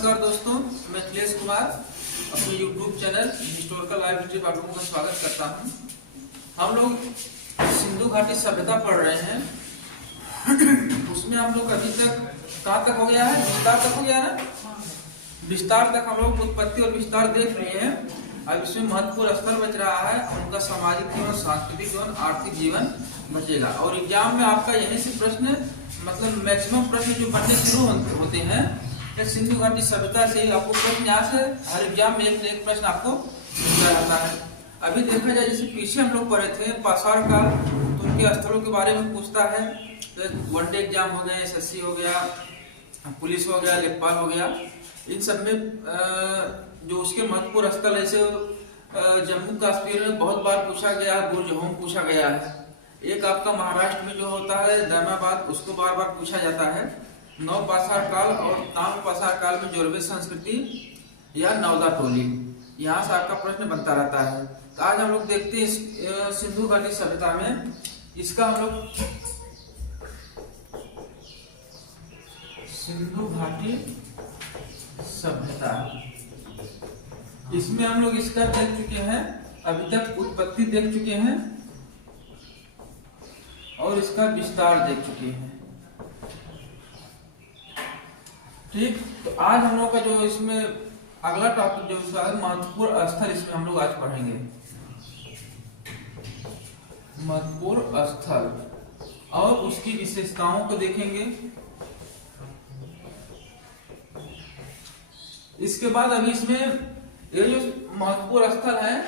नमस्कार दोस्तों, मैं अखिलेश कुमार अपने YouTube channel historical live history आप लोगों का स्वागत करता हूं। हम लोग सिंधु घाटी सभ्यता पढ़ रहे हैं। उसमें हम लोग अभी तक कहाँ तक हो गया है? विस्तार तक हो गया ना। विस्तार तक हम लोग उत्पत्ति और विस्तार देख रहे हैं। अब इसमें महत्वपूर्ण स्तर बच रहा है, उनका सामाजिक जीवन, सांस्कृतिक जीवन, आर्थिक जीवन बचेगा। और एग्जाम में आपका यही से प्रश्न, मतलब मैक्सिमम प्रश्न जो बनने शुरू होते हैं सिंधु घाटी सभ्यता से ही आपको प्रश्न यहाँ से हर एग्जाम में एक प्रश्न आपको मिलता रहता है। अभी देखा जाए, जैसे पीछे हम लोग पढ़े थे पाषाण काल, तो उनके स्थलों के बारे में पूछता है। वनडे एग्जाम हो गए, एसएससी हो गया, पुलिस हो गया, लेखपाल हो गया, इन सब में जो उसके महत्वपूर्ण स्थल ऐसे जम्मू कश्मीर में बहुत बार पूछा गया, बुर्जहोम पूछा गया है। एक आपका महाराष्ट्र में जो होता है दैमाबाद, उसको बार बार पूछा जाता है। नव पाषाण काल और ताम्र पाषाण काल में जोरवे संस्कृति या नवदा टोली, यहाँ से आपका प्रश्न बनता रहता है। तो आज हम लोग देखते हैं सिंधु घाटी सभ्यता में, इसका हम लोग सिंधु घाटी सभ्यता, इसमें हम लोग इसका देख चुके हैं, अभी तक उत्पत्ति देख चुके हैं और इसका विस्तार देख चुके हैं। ठीक, तो आज हम लोग का जो इसमें अगला टॉपिक जो इसका महत्वपूर्ण स्थल, इसमें हम लोग आज पढ़ेंगे महत्वपूर्ण स्थल और उसकी विशेषताओं को देखेंगे। इसके बाद अभी इसमें ये जो महत्वपूर्ण स्थल है,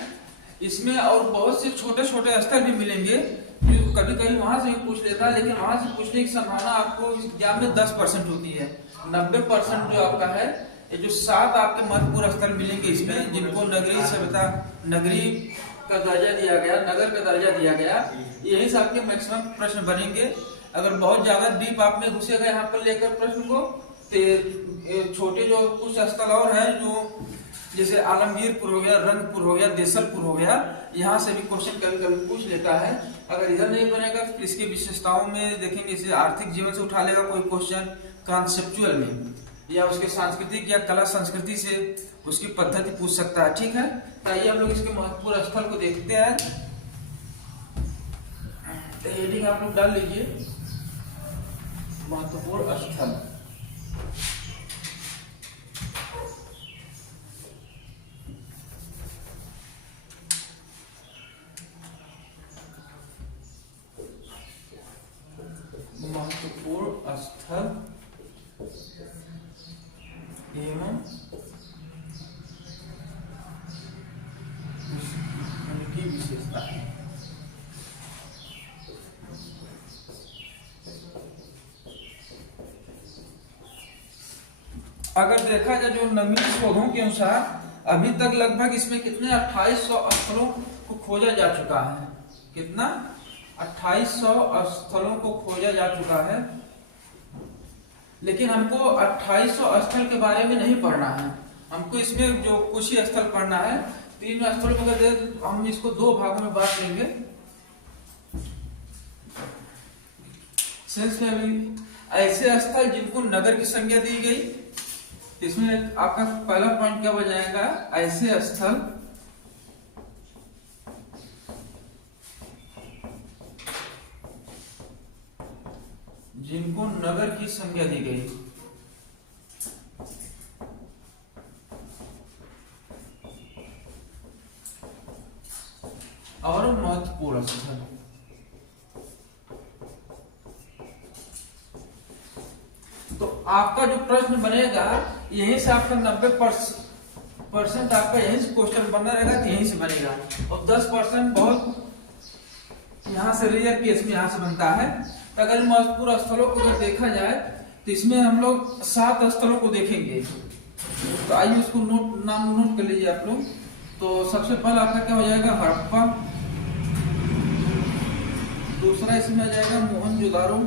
इसमें और बहुत से छोटे छोटे स्थल भी मिलेंगे जो कभी कभी वहां से भी पूछ लेता है, लेकिन वहां से पूछने की संभावना आपको एग्जाम में 10% होती है। 90% जो आपका है, ये जो 7 आपके महत्वपूर्ण स्थल मिलेंगे इसमें, जिनको नगरीय सभ्यता, नगरी का दर्जा दिया गया, नगर का दर्जा दिया गया, यही से आपके मैक्सिमम प्रश्न बनेंगे। अगर बहुत ज्यादा डीप आप में घुसेगा यहाँ पर लेकर प्रश्न को, तो छोटे जो कुछ स्थल और है, जो जैसे आलमगीरपुर हो गया, रंगपुर हो गया, देसलपुर हो गया, यहाँ से भी क्वेश्चन कभी कभी पूछ लेता है। अगर इधर नहीं बनेगा तो इसकी विशेषताओं में देखेंगे, इसे आर्थिक जीवन से उठा लेगा कोई क्वेश्चन, कॉन्सेप्चुअल में, या उसके सांस्कृतिक या कला संस्कृति से उसकी पद्धति पूछ सकता है। ठीक है, तो आइए हम लोग इसके महत्वपूर्ण स्थल को देखते हैं। तो हेडिंग आप लोग डाल लीजिए, महत्वपूर्ण स्थल। महत्वपूर्ण स्थल एवं उनकी विशेषता। अगर देखा जाए जो नवीन शोधों के अनुसार अभी तक लगभग इसमें कितने 2800 स्थलों को खोजा जा चुका है। कितना? 2800 स्थलों को खोजा जा चुका है। लेकिन हमको 2800 स्थल के बारे में नहीं पढ़ना है, हमको इसमें जो कुछ ही स्थल पढ़ना है। 3 स्थलों को हम इसको 2 भागों में बांट लेंगे। सेंस में अभी ऐसे स्थल जिनको नगर की संज्ञा दी गई, इसमें आपका पहला पॉइंट क्या हो जाएगा? ऐसे स्थल जिनको नगर की संज्ञा दी गई। और महत्वपूर्ण स्थल, तो आपका जो प्रश्न बनेगा यहीं से आपका 90% आपका यहीं से क्वेश्चन बनना रहेगा, यहीं से बनेगा। और 10% बहुत यहाँ से रेयर केस में यहाँ से बनता है। तो अगर महत्वपूर्ण स्थलों को अगर देखा जाए तो इसमें हम लोग 7 स्थलों को देखेंगे। तो आइए उसको नाम नोट कर लीजिए आप लोग। तो सबसे पहला आपका क्या हो जाएगा? हड़प्पा। दूसरा इसमें आ जाएगा मोहनजोदारो।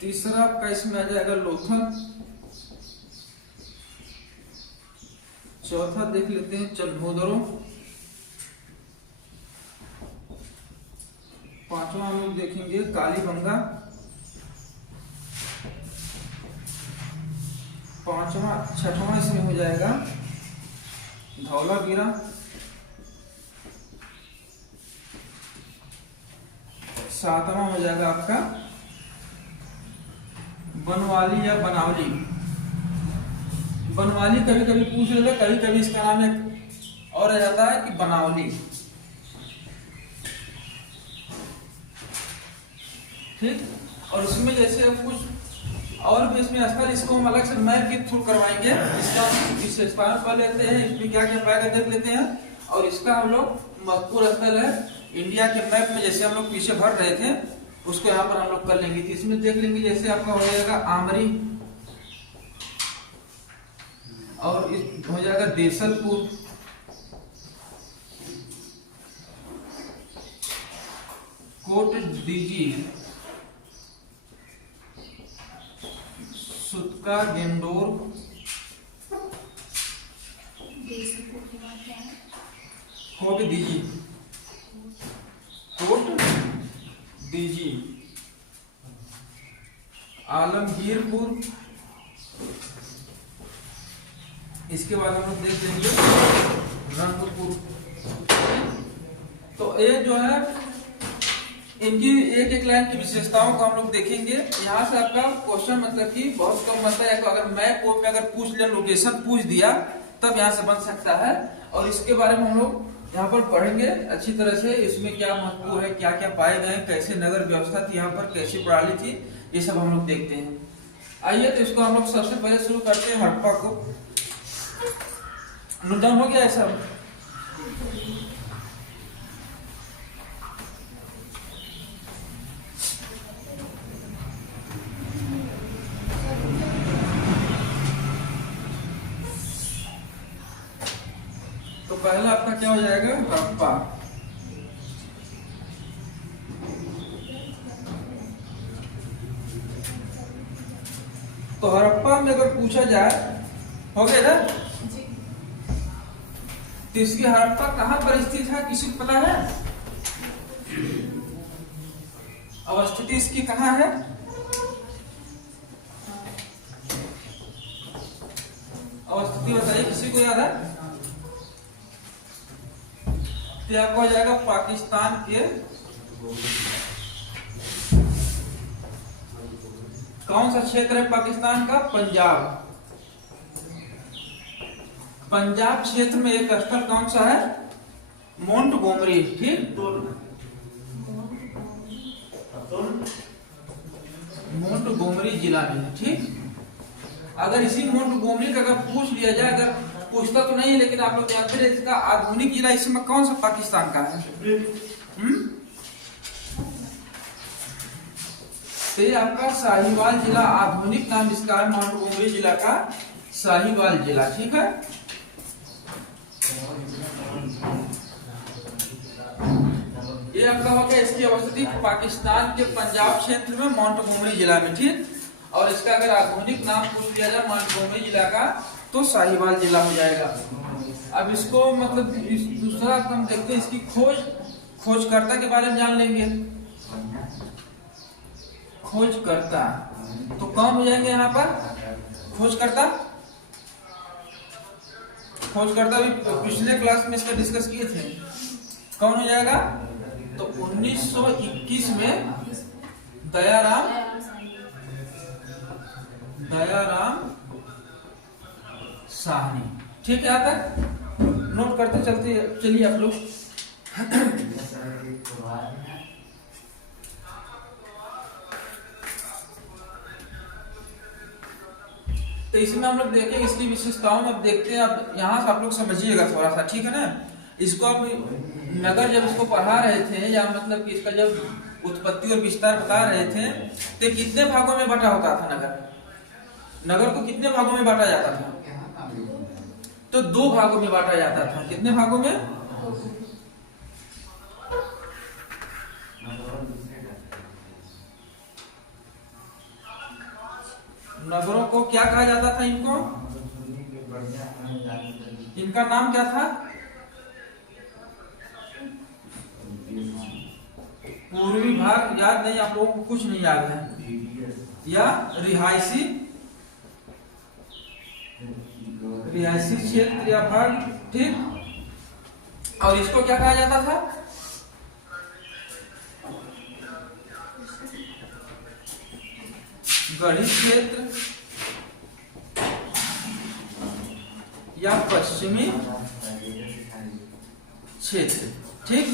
तीसरा आपका इसमें आ जाएगा लोथल। चौथा देख लेते हैं चलभोदरो। पांचवा हम लोग देखेंगे कालीबंगा। छठवां इसमें हो जाएगा धौलावीरा। सातवां हो जाएगा आपका बनवाली या बनावली। बनवाली कभी कभी पूछ लेगा, कभी कभी इसका नाम एक और आ जाता है कि बनावली। ठीक, और इसमें जैसे अब कुछ और भी इसमें स्थल, इसको हम अलग से मैप के थ्रू करवाएंगे। इसका विशेषता पढ़ लेते हैं, इसमें क्या क्या पाएगा देख लेते हैं। और इसका हम लोग महत्वपूर्ण स्थल है इंडिया के मैप में, जैसे हम लोग पीछे भर रहे थे उसको यहाँ पर हम लोग कर लेंगे। तो इसमें देख लेंगे, जैसे आपका हो जाएगा आमरी, और इस हो जाएगा Desalpur, coat DG, सुतका, Dor, coat DG, Alamgirpur. इसके बाद हम लोग देख लेंगे रंगपुर। तो ये जो है इनकी एक एक लाइन की विशेषताओं को हम लोग देखेंगे। यहाँ से आपका क्वेश्चन मतलब कि बहुत कम बनता है, तो अगर मैप में अगर पूछ लिया, लोकेशन पूछ दिया, तब यहाँ से बन सकता है। और इसके बारे में हम लोग यहाँ पर पढ़ेंगे अच्छी तरह से। इसमें क्या महत्व है, क्या क्या पाए गए, कैसे नगर व्यवस्था थी यहाँ पर, कैसी प्रणाली थी, ये सब हम लोग देखते हैं। आइए तो इसको हम लोग सबसे पहले शुरू करते हैं हड़प्पा को। नोट डाउन हो गया है सब? तो पहला आपका क्या हो जाएगा, हड़प्पा। तो हड़प्पा में अगर पूछा जाए, हो गया ना, तो इसकी हड़प्पा कहां पर स्थित है, किसी को पता है? अवस्थिति इसकी कहां है? अवस्थिति बताइए, किसी को याद है? तो आपको हो जाएगा पाकिस्तान के कौन सा क्षेत्र है पाकिस्तान का? पंजाब। पंजाब क्षेत्र में एक स्थल कौन सा है? मोंटगोमरी। ठीक, मोंटगोमरी जिला में है। ठीक, अगर इसी मोंटगोमरी का अगर पूछ लिया जाए, अगर पूछता तो नहीं है लेकिन आप लोग जानते हैं, इसका आधुनिक जिला इसमें कौन सा पाकिस्तान का है? तो ये आपका साहिवाल जिला, आधुनिक नाम इसका है मोंटगोमरी जिला का साहिवाल जिला। ठीक है, ये आपका हो गया इसकी अवस्थिति पाकिस्तान के पंजाब क्षेत्र में मोंटगोमरी जिला में। ठीक, और इसका अगर आधुनिक नाम पूछ लिया जाए मोंटगोमरी जिला का, तो साहिवाल जिला हो जाएगा। अब इसको मतलब दूसरा हम देखते हैं, इसकी खोजकर्ता के बारे में जान लेंगे। खोजकर्ता तो कौन हो जाएंगे यहाँ पर? खोजकर्ता भी पिछले क्लास में इसका डिस्कस किए थे। कौन हो जाएगा? तो 1921 में दयाराम साहनी। ठीक है, यहाँ तक नोट करते चलते चलिए आप लोग। तो इसमें हम लोग देखें इसकी विशेषताओं में, अब देखते हैं। अब यहाँ से आप लोग समझिएगा थोड़ा सा, ठीक है ना। इसको अब नगर जब इसको पढ़ा रहे थे, या मतलब कि इसका जब उत्पत्ति और विस्तार बता रहे थे, तो कितने भागों में बटा होता था नगर को कितने भागों में बांटा जाता था? तो 2 भागों में बांटा जाता था। कितने भागों में? नगरों को क्या कहा जाता था? इनका नाम क्या था? पूर्वी भाग याद नहीं, आप लोगों को कुछ नहीं याद है, या रिहायशी क्षेत्र या भाग, ठीक। और इसको क्या कहा जाता था? गढ़ी क्षेत्र या पश्चिमी क्षेत्र, ठीक।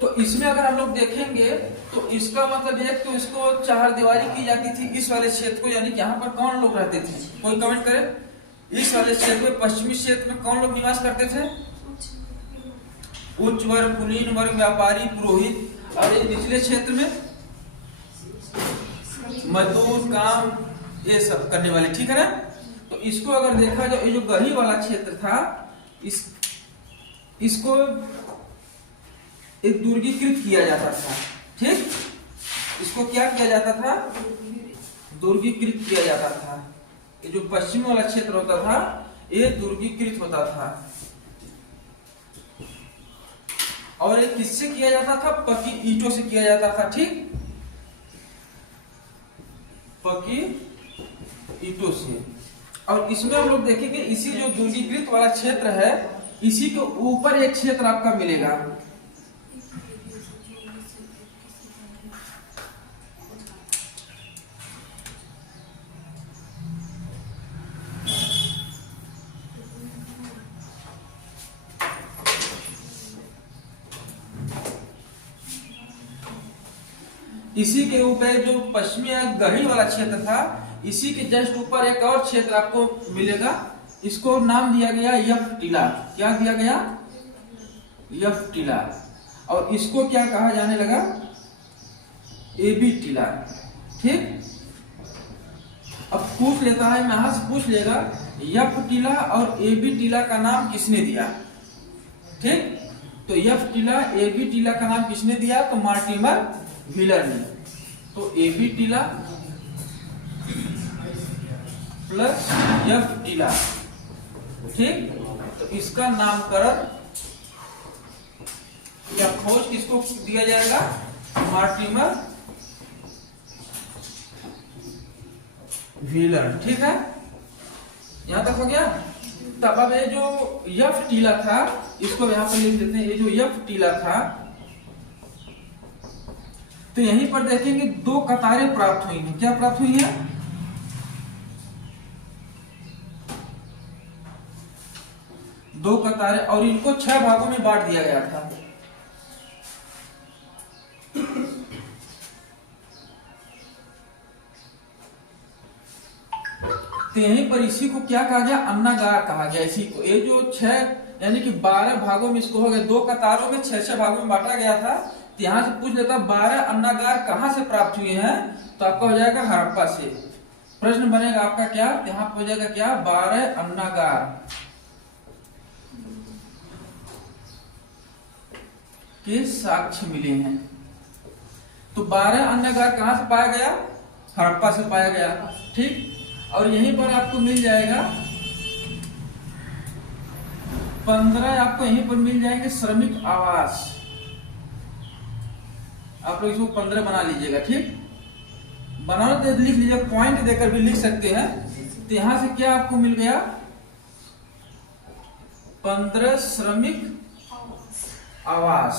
तो इसमें अगर हम लोग देखेंगे तो इसका मतलब एक तो इसको चार दीवारी की जाती थी इस वाले क्षेत्र को, यानी कि यहाँ पर कौन लोग रहते थे, कोई कमेंट करे। इस वाले क्षेत्र में, पश्चिमी क्षेत्र में कौन लोग निवास करते थे? उच्च वर्ग, कुलीन वर्ग, व्यापारी, पुरोहित। और ये निचले क्षेत्र में मजदूर, काम, ये सब करने वाले, ठीक है ना। तो इसको अगर देखा जाए, ये जो गढ़ी वाला क्षेत्र था, इसको एक दुर्गीकृत किया जाता था, ठीक। इसको क्या किया जाता था? दुर्गीकृत किया जाता था। ये जो पश्चिम वाला क्षेत्र होता था, ये दुर्गीकृत होता था। और ये किससे किया जाता था? पक्की ईंटों से किया जाता था, ठीक, पक्की ईंटों से। और इसमें हम लोग देखेंगे, इसी जो दुर्गीकृत वाला क्षेत्र है, इसी के ऊपर एक क्षेत्र आपका मिलेगा, इसी के ऊपर जो पश्चिमी गढ़ी वाला क्षेत्र था, इसी के जस्ट ऊपर एक और क्षेत्र आपको मिलेगा। इसको नाम दिया गया यफ टीला। क्या दिया गया? यफ टीला। और इसको क्या कहा जाने लगा? एबी टीला, ठीक। अब पूछ लेता है, यहां से पूछ लेगा, यफ टीला और एबी टीला का नाम किसने दिया, ठीक। तो यफ टीला, एबी टीला का नाम किसने दिया? तो मार्टिमर व्हीलर ने। तो एबी टीला प्लस यफ टीला, ठीक। तो इसका नामकरण या खोज किसको दिया जाएगा? मार्टिमर व्हीलर, ठीक है। यहां तक हो गया। तब अब ये जो यफ टीला था, इसको यहां पर लिख देते हैं। ये जो यफ टीला था, तो यहीं पर देखेंगे दो कतारें प्राप्त हुई हैं। क्या प्राप्त हुई है? दो कतारें, और इनको 6 भागों में बांट दिया गया था। तो यहीं पर इसी को क्या कहा गया? अन्नागार कहा गया इसी को। ये जो 6 यानी कि 12 भागों में इसको हो गया, दो कतारों में 6-6 भागों में बांटा गया था। तो यहां से पूछ लेता 12 अन्नागार कहां से प्राप्त हुए हैं? तो आपका हो जाएगा हड़प्पा से। प्रश्न बनेगा आपका क्या? यहां पर हो जाएगा क्या? 12 अन्नागार के साक्ष्य मिले हैं। तो 12 अन्नागार कहां से पाया गया? हड़प्पा से पाया गया, ठीक। और यहीं पर आपको मिल जाएगा 15, आपको यहीं पर मिल जाएंगे श्रमिक आवास। आप लोग इसको 15 बना लीजिएगा, ठीक। बनाना तो लिख लीजिए, पॉइंट देकर भी लिख सकते हैं। तो यहां से क्या आपको मिल गया? 15 श्रमिक आवास।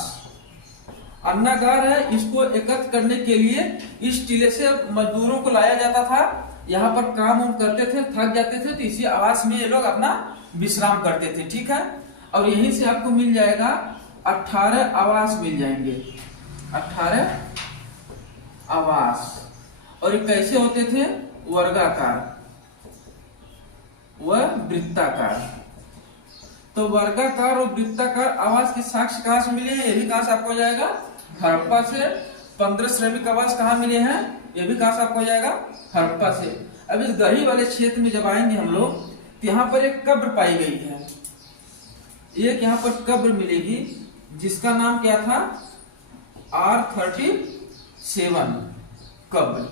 अन्नागार है, इसको एकत्र करने के लिए इस टीले से मजदूरों को लाया जाता था। यहाँ पर काम उम करते थे, थक जाते थे, तो इसी आवास में ये लोग अपना विश्राम करते थे, ठीक है। और यहीं से आपको मिल जाएगा 18 आवास मिल जाएंगे, 18 आवास। और ये कैसे होते थे? वर्गाकार व वृत्ताकार। तो वर्गाकार और वृत्ताकार आवास के साक्ष्य कहां से मिले हैं? ये भी कहां से आपको हो जाएगा? हड़प्पा से। 15 श्रमिक आवास कहां मिले हैं? ये भी कहां से आपको हो जाएगा? हड़प्पा से। अब इस गढ़ी वाले क्षेत्र में जब आएंगे हम लोग, तो यहाँ पर एक कब्र पाई गई है। एक यहाँ पर कब्र मिलेगी जिसका नाम क्या था? R37 कब्र,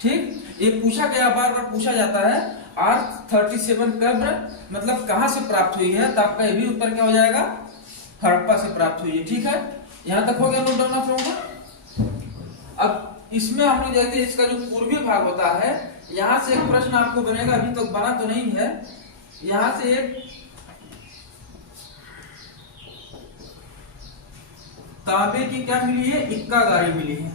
ठीक। ये पूछा गया, बार बार पूछा जाता है, R37 कब्र मतलब कहां से प्राप्त हुई है? तो आपका ये भी उत्तर क्या हो जाएगा? हड़प्पा से प्राप्त हुई है। ठीक है, यहां तक हो गया नोट डाउन आप लोगों का। अब इसमें हम लोग देखते हैं इसका जो पूर्वी भाग होता है, यहां से एक प्रश्न आपको बनेगा, अभी तक बना तो नहीं है। यहां से एक तांबे की क्या मिली है, इक्का गाड़ी मिली है।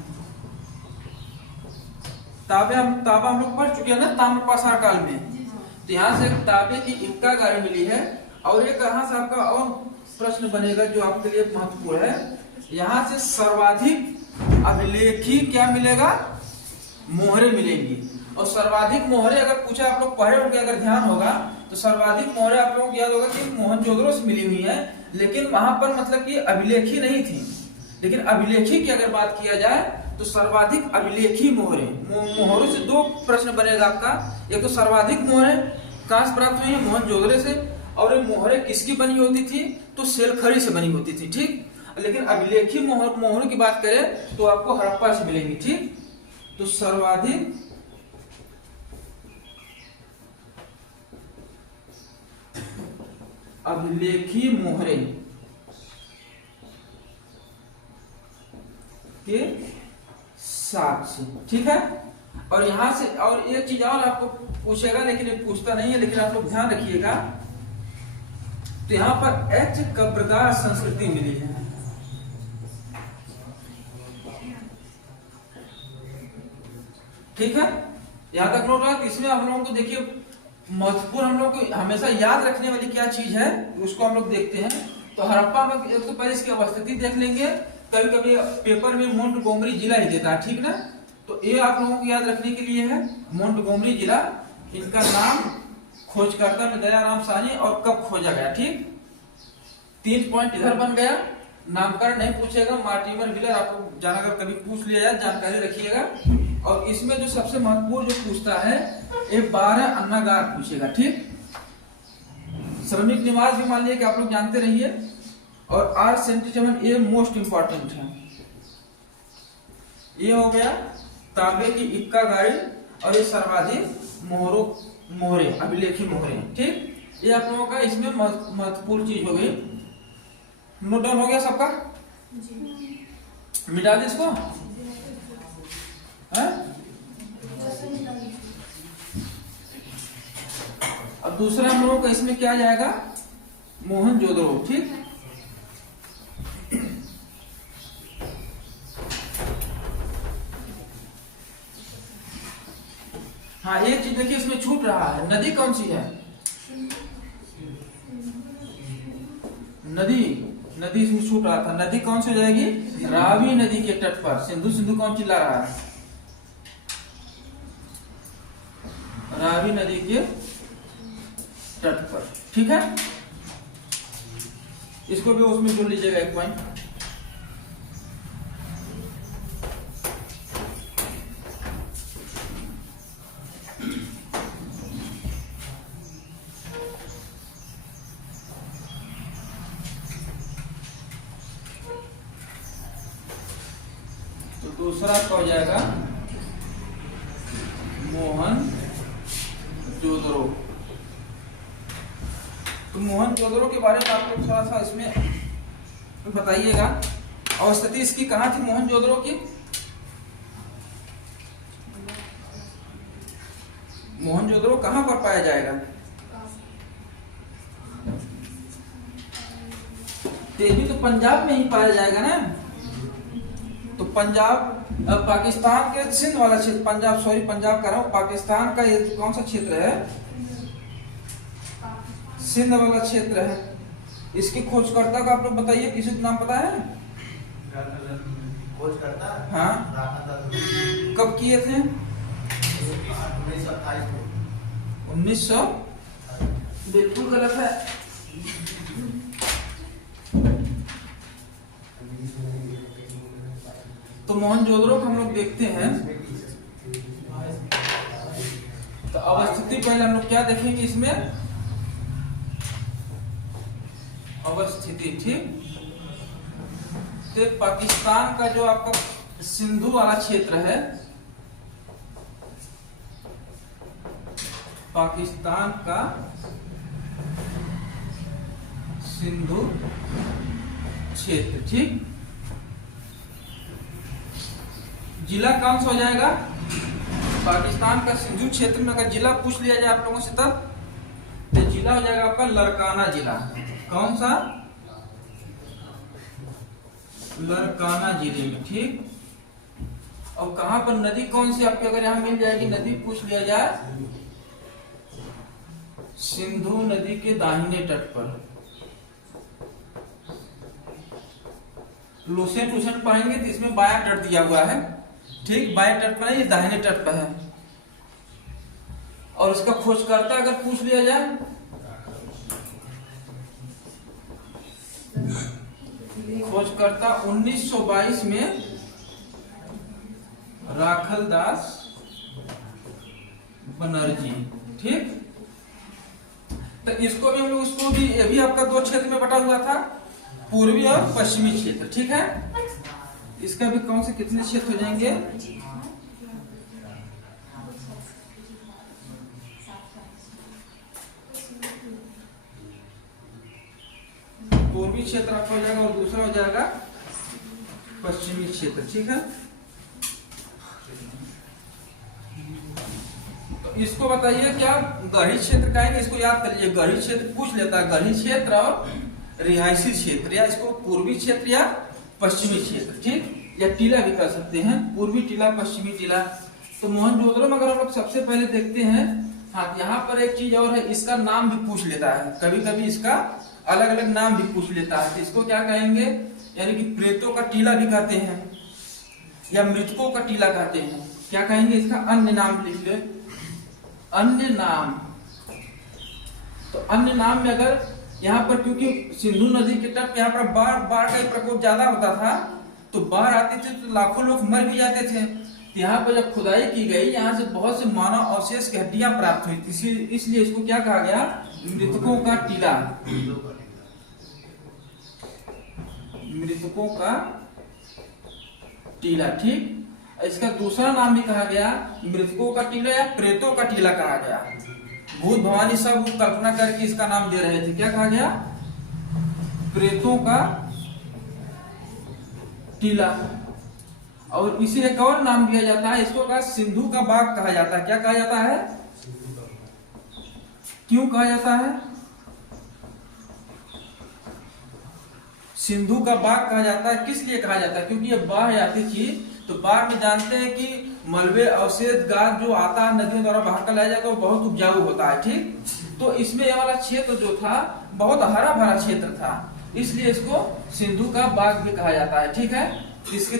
तांबा हम लोग पढ़ चुके हैं ना ताम्रपाषाण काल में। तो यहाँ से एक तांबे की इक्का गाड़ी मिली है। और एक कहां से आपका और प्रश्न बनेगा जो आपके लिए महत्वपूर्ण है, यहाँ से सर्वाधिक अभिलेखी क्या मिलेगा, मोहरे मिलेंगी। और सर्वाधिक मोहरे अगर पूछा आप लोग पढ़े होंगे, अगर ध्यान होगा तो सर्वाधिक मोहरे आप लोगों को याद होगा कि मोहनजोदड़ो से मिली हुई है, लेकिन वहां पर मतलब कि अभिलेखी नहीं थी। लेकिन अभिलेखी की अगर बात किया जाए तो सर्वाधिक अभिलेखी मोहरे, मोहरों से दो प्रश्न बनेगा आपका। एक तो सर्वाधिक मोहरे कहां से प्राप्त हुई है, मोहनजोदड़ो से। और ये मोहरे किसकी बनी होती थी, तो सेलखरी से बनी होती थी। ठीक, लेकिन अभिलेखी मोहरों की बात करें तो आपको हड़प्पा से मिलेंगी। ठीक, तो सर्वाधिक अभिलेखी मोहरे के साक्ष्य। ठीक है, और यहां से और एक चीज और आपको पूछेगा, लेकिन ये पूछता नहीं है, लेकिन आप लोग ध्यान रखिएगा। तो यहाँ पर एच कब्रगाह संस्कृति मिली है। ठीक है, यहां तक नोट रहा। इसमें हम लोगों को देखिए महत्वपूर्ण, हम लोग को हमेशा याद रखने वाली क्या चीज है उसको हम लोग देखते हैं। तो हड़प्पा में एक तो पहले इसकी अवस्थिति देख लेंगे। कभी कभी पेपर में मोंटगोमरी जिला ही देता है, ठीक ना। तो ये आप लोगों को याद रखने के लिए है, मोंटगोमरी जिला। इनका नाम खोजकर्ता में दयाराम साहनी, और कब खोजा गया। ठीक, 3 पॉइंट इधर बन गया। नामकरण नहीं पूछेगा, मार्टिमर व्हीलर आपको जाना अगर कभी पूछ लिया जाए, जानकारी रखिएगा। और इसमें जो सबसे महत्वपूर्ण जो पूछता है, एक 12 अन्नागार पूछेगा। ठीक, श्रमिक निवास भी मान लिया कि आप लोग जानते रहिए। और R77 ये मोस्ट इंपॉर्टेंट है। ये हो गया तांबे की इक्का गाड़ी, और ये सर्वाधिक मोहरे अभिलेखी मोहरे। ठीक, ये आप लोगों का इसमें महत्वपूर्ण चीज हो गई। नोट डाउन हो गया सबका, मिटा दे इसको है? अब दूसरा हम लोगों का इसमें क्या जाएगा, मोहनजोदड़ो। ठीक, हाँ एक चीज देखिए इसमें छूट रहा है, नदी कौन सी है, नदी इसमें छूट रहा था। नदी कौन सी हो जाएगी, रावी नदी के तट पर। सिंधु कौन चिल्ला रहा है, रावी नदी के तट पर। ठीक है, इसको भी उसमें जोड़ लीजिएगा एक पॉइंट। तो दूसरा क्या हो जाएगा, मोहनजोदड़ो। तो मोहनजोदड़ो के बारे में आप लोग थोड़ा सा इसमें बताइएगा। अवस्थिति इसकी कहाँ थी मोहनजोदड़ो की, मोहनजोदड़ो कहाँ पर पाया जाएगा, तो ये भी तो पंजाब में ही पाया जाएगा ना। तो पंजाब पाकिस्तान के सिंध वाला क्षेत्र, पंजाब कर रहा हूँ, पाकिस्तान का ये कौन सा क्षेत्र है, सिंध वाला क्षेत्र है। इसकी खोजकर्ता को आप लोग बताइए, किसी को नाम पता है, खोजकर्ता? हाँ, कब किए थे, 1900? बिल्कुल गलत है। तो मोहनजोदड़ो को हम लोग देखते हैं। तो अवस्थिति पहले हम लोग क्या देखेंगे इसमें, अवस्थिति। ठीक, तो पाकिस्तान का जो आपका सिंधु वाला क्षेत्र है, पाकिस्तान का सिंधु क्षेत्र। ठीक, जिला कौन सा हो जाएगा? पाकिस्तान का सिंधु क्षेत्र में अगर जिला पूछ लिया जाए आप लोगों से तब तो जिला हो जाएगा आपका लरकाना जिला। कौन सा? लरकाना जिले में। ठीक, और कहां पर नदी कौन सी आपके अगर यहाँ मिल जाएगी, नदी पूछ लिया जाए, सिंधु नदी के दाहिने तट पर। लोसेंट पाएंगे तो इसमें बाया तट दिया हुआ है। ठीक, बाएं तट पर है, ये दाहिने तट पर है। और इसका खोजकर्ता अगर पूछ लिया जाए, खोजकर्ता 1922 में राखलदास बनर्जी। ठीक, तो इसको भी हम लोग, उसको भी, ये भी आपका दो क्षेत्र में बटा हुआ था, पूर्वी और पश्चिमी क्षेत्र। ठीक है, इसका भी कौन से कितने क्षेत्र हो जाएंगे? पूर्वी क्षेत्र आपका हो जाएगा और दूसरा हो जाएगा पश्चिमी क्षेत्र। ठीक है, तो इसको बताइए क्या गढ़ी क्षेत्र कहेंगे? इसको याद कर लीजिए, गढ़ी क्षेत्र पूछ लेता है, गढ़ी क्षेत्र और रिहायशी क्षेत्र, या इसको पूर्वी क्षेत्र या पश्चिमी क्षेत्र। ठीक, या टीला भी कर सकते हैं, पूर्वी टीला, पश्चिमी टीला। तो मोहनजोदड़ो में अगर हम लोग सबसे पहले देखते हैं, हाँ यहाँ पर एक चीज और है, इसका नाम भी पूछ लेता है, कभी कभी इसका अलग अलग नाम भी पूछ लेता है। तो इसको क्या कहेंगे? यानी कि प्रेतों का टीला भी कहते हैं या मृतकों का टीला कहते हैं। क्या कहेंगे? इसका अन्य नाम लिख ले, अन्य नाम। तो अन्य नाम में अगर यहाँ पर, क्योंकि सिंधु नदी के तट यहाँ पर बाढ़ का प्रकोप ज्यादा होता था, तो बाढ़ आती थी तो लाखों लोग मर भी जाते थे। तो यहाँ पर जब खुदाई की गई, यहाँ से बहुत से मानव अवशेष की हड्डियां प्राप्त हुई थी, इसलिए इसको क्या कहा गया? मृतकों का टीला, मृतकों का टीला। ठीक, इसका दूसरा नाम भी कहा गया मृतकों का टीला या प्रेतों का टीला कहा गया। भूत भवानी सब कल्पना करके इसका नाम दे रहे थे। क्या कहा गया? प्रेतों का टीला। और इसे एक और नाम दिया जाता है, इसको कहा सिंधु का बाग कहा जाता है। क्या कहा जाता है? क्यों कहा जाता है सिंधु का बाग कहा जाता है? किस लिए कहा जाता है? क्योंकि ये बाढ़ आती थी, तो बाढ़ में जानते हैं कि मलबे, अवशेष, गाद जो आता है नदियों द्वारा बहा कर लाया जाता है, वो बहुत उपजाऊ होता है। ठीक, तो इसमें ये वाला क्षेत्र जो था बहुत हरा भरा क्षेत्र था, इसलिए इसको सिंधु का बाग भी कहा जाता है। ठीक है, इसके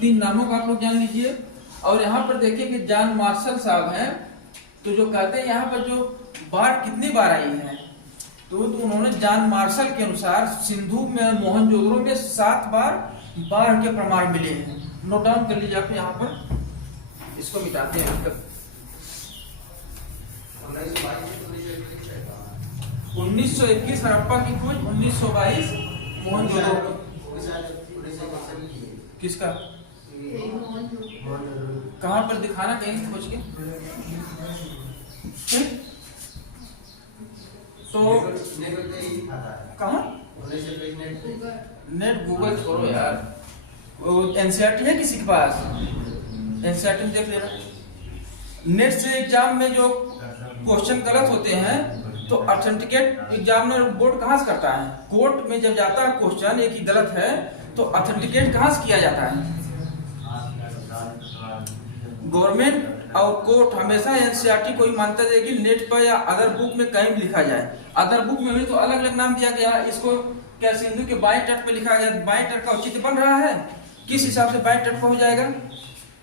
तीन नामों का आप लोग जान लीजिए। और यहाँ पर देखिए कि जॉन मार्शल साहब हैं, तो जो कहते हैं यहाँ पर जो बाढ़ कितनी बार आई है, तो उन्होंने जॉन मार्शल के अनुसार सिंधु में, मोहनजोदड़ो में 7 बार बाढ़ के प्रमाण मिले हैं। नोट डाउन कर लीजिए आप यहाँ पर, इसको मिटाते हैं। 1921 हड़प्पा की खोज, 1922 मोहनजोदड़ो। किसका? कहाँ पर दिखाना, कहीं खोज के। तो कहाँ? नेट गूगल छोड़ो यार, वो एनसीईआरटी है किसी के पास? एनसीईआरटी में देख लेना। नेट से एग्जाम में जो क्वेश्चन गलत होते हैं तो ऑथेंटिकेट एग्जामिनर बोर्ड कहाँ से करता है? कोर्ट में जब जाता है क्वेश्चन एक ही गलत है तो ऑथेंटिकेट कहाँ से किया जाता है? गवर्नमेंट और कोर्ट हमेशा एनसीईआरटी को ही मानता है कि नेट पर या अदर बुक में कहीं भी लिखा जाए। अदर बुक में भी तो अलग अलग नाम दिया गया। इसको क्या सिंधु के बाएं तट पे लिखा गया? बाएं तट का औचित्य बन रहा है, किस हिसाब से बाएं तट पर हो जाएगा?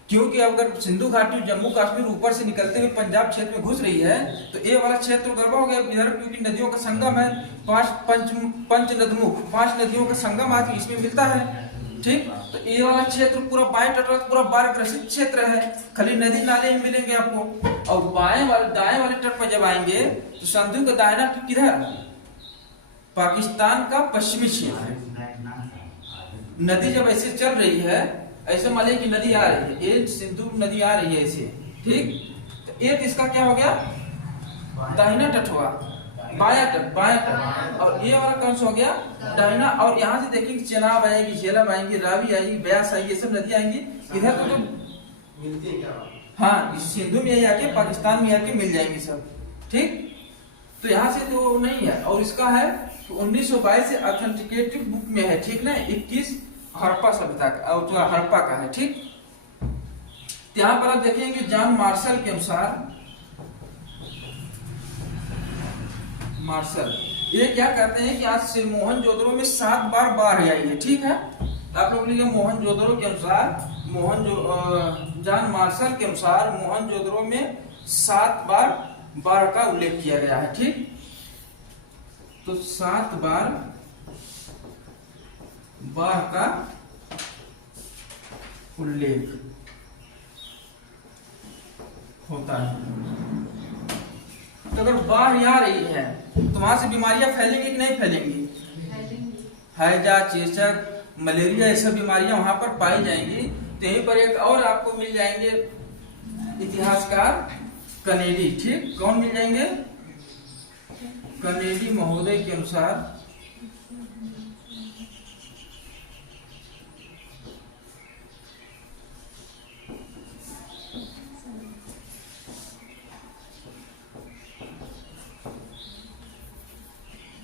क्योंकि अगर सिंधु घाटी जम्मू कश्मीर ऊपर से निकलते हुए पंजाब क्षेत्र में घुस रही है तो ये वाला क्षेत्र गड़बड़ हो गया इधर, क्योंकि नदियों का संगम है। 5 नदमुख, 5 नदियों का संगम आज इसमें मिलता है। ठीक, तो ये वाला क्षेत्र पूरा बाएं तट पूरा बाढ़ ग्रसित क्षेत्र है, खाली नदी नाले ही मिलेंगे आपको। और दाएं वाले तट पर जब आएंगे तो सिंधु का दाहिना तट किधर? पाकिस्तान का पश्चिमी क्षेत्र। नदी जब ऐसे चल रही है, ऐसे मान लीजिए कि नदी आ रही है, ये सिंधु नदी आ रही है ऐसे। ठीक, तो एक इसका क्या हो गया? दाहिना तट हुआ। बाया तट, और ये वाला कौन सा हो गया दाहिना। और यहाँ से देखेंगे चेनाब आएगी, झेलम आएंगी, रावी आएगी, ब्यास आएगी, ये सब नदी आएंगी इधर तो मिलती है क्या? हाँ, सिंधु में ही आके पाकिस्तान में आके मिल जाएंगी सब, ठीक। तो यहाँ से तो नहीं है। और इसका है तो 1922 से ऑथेंटिकेटिव बुक में है, ठीक ना। 21 हड़प्पा सभ्यता का और जो हड़प्पा का है, ठीक। यहाँ पर आप देखेंगे जॉन मार्शल के अनुसार, मार्शल ये क्या कहते हैं कि आज से मोहनजोदड़ो में 7 बार बाढ़ आई है, ठीक है। आप लोग लिखिए मोहनजोदड़ो के अनुसार, जॉन मार्शल के अनुसार मोहनजोदड़ो में 7 बार बाढ़ का उल्लेख किया गया है, ठीक। तो 7 बार बाढ़ का उल्लेख होता है। तो अगर बाढ़ आ रही है तो वहां से बीमारियां फैलेंगी कि नहीं फैलेंगी? हैजा, चेचक, मलेरिया, ये सब बीमारियां वहां पर पाई जाएंगी। तो यहीं पर एक और आपको मिल जाएंगे इतिहासकार कनेडी, ठीक। कौन मिल जाएंगे? कनेडी महोदय के अनुसार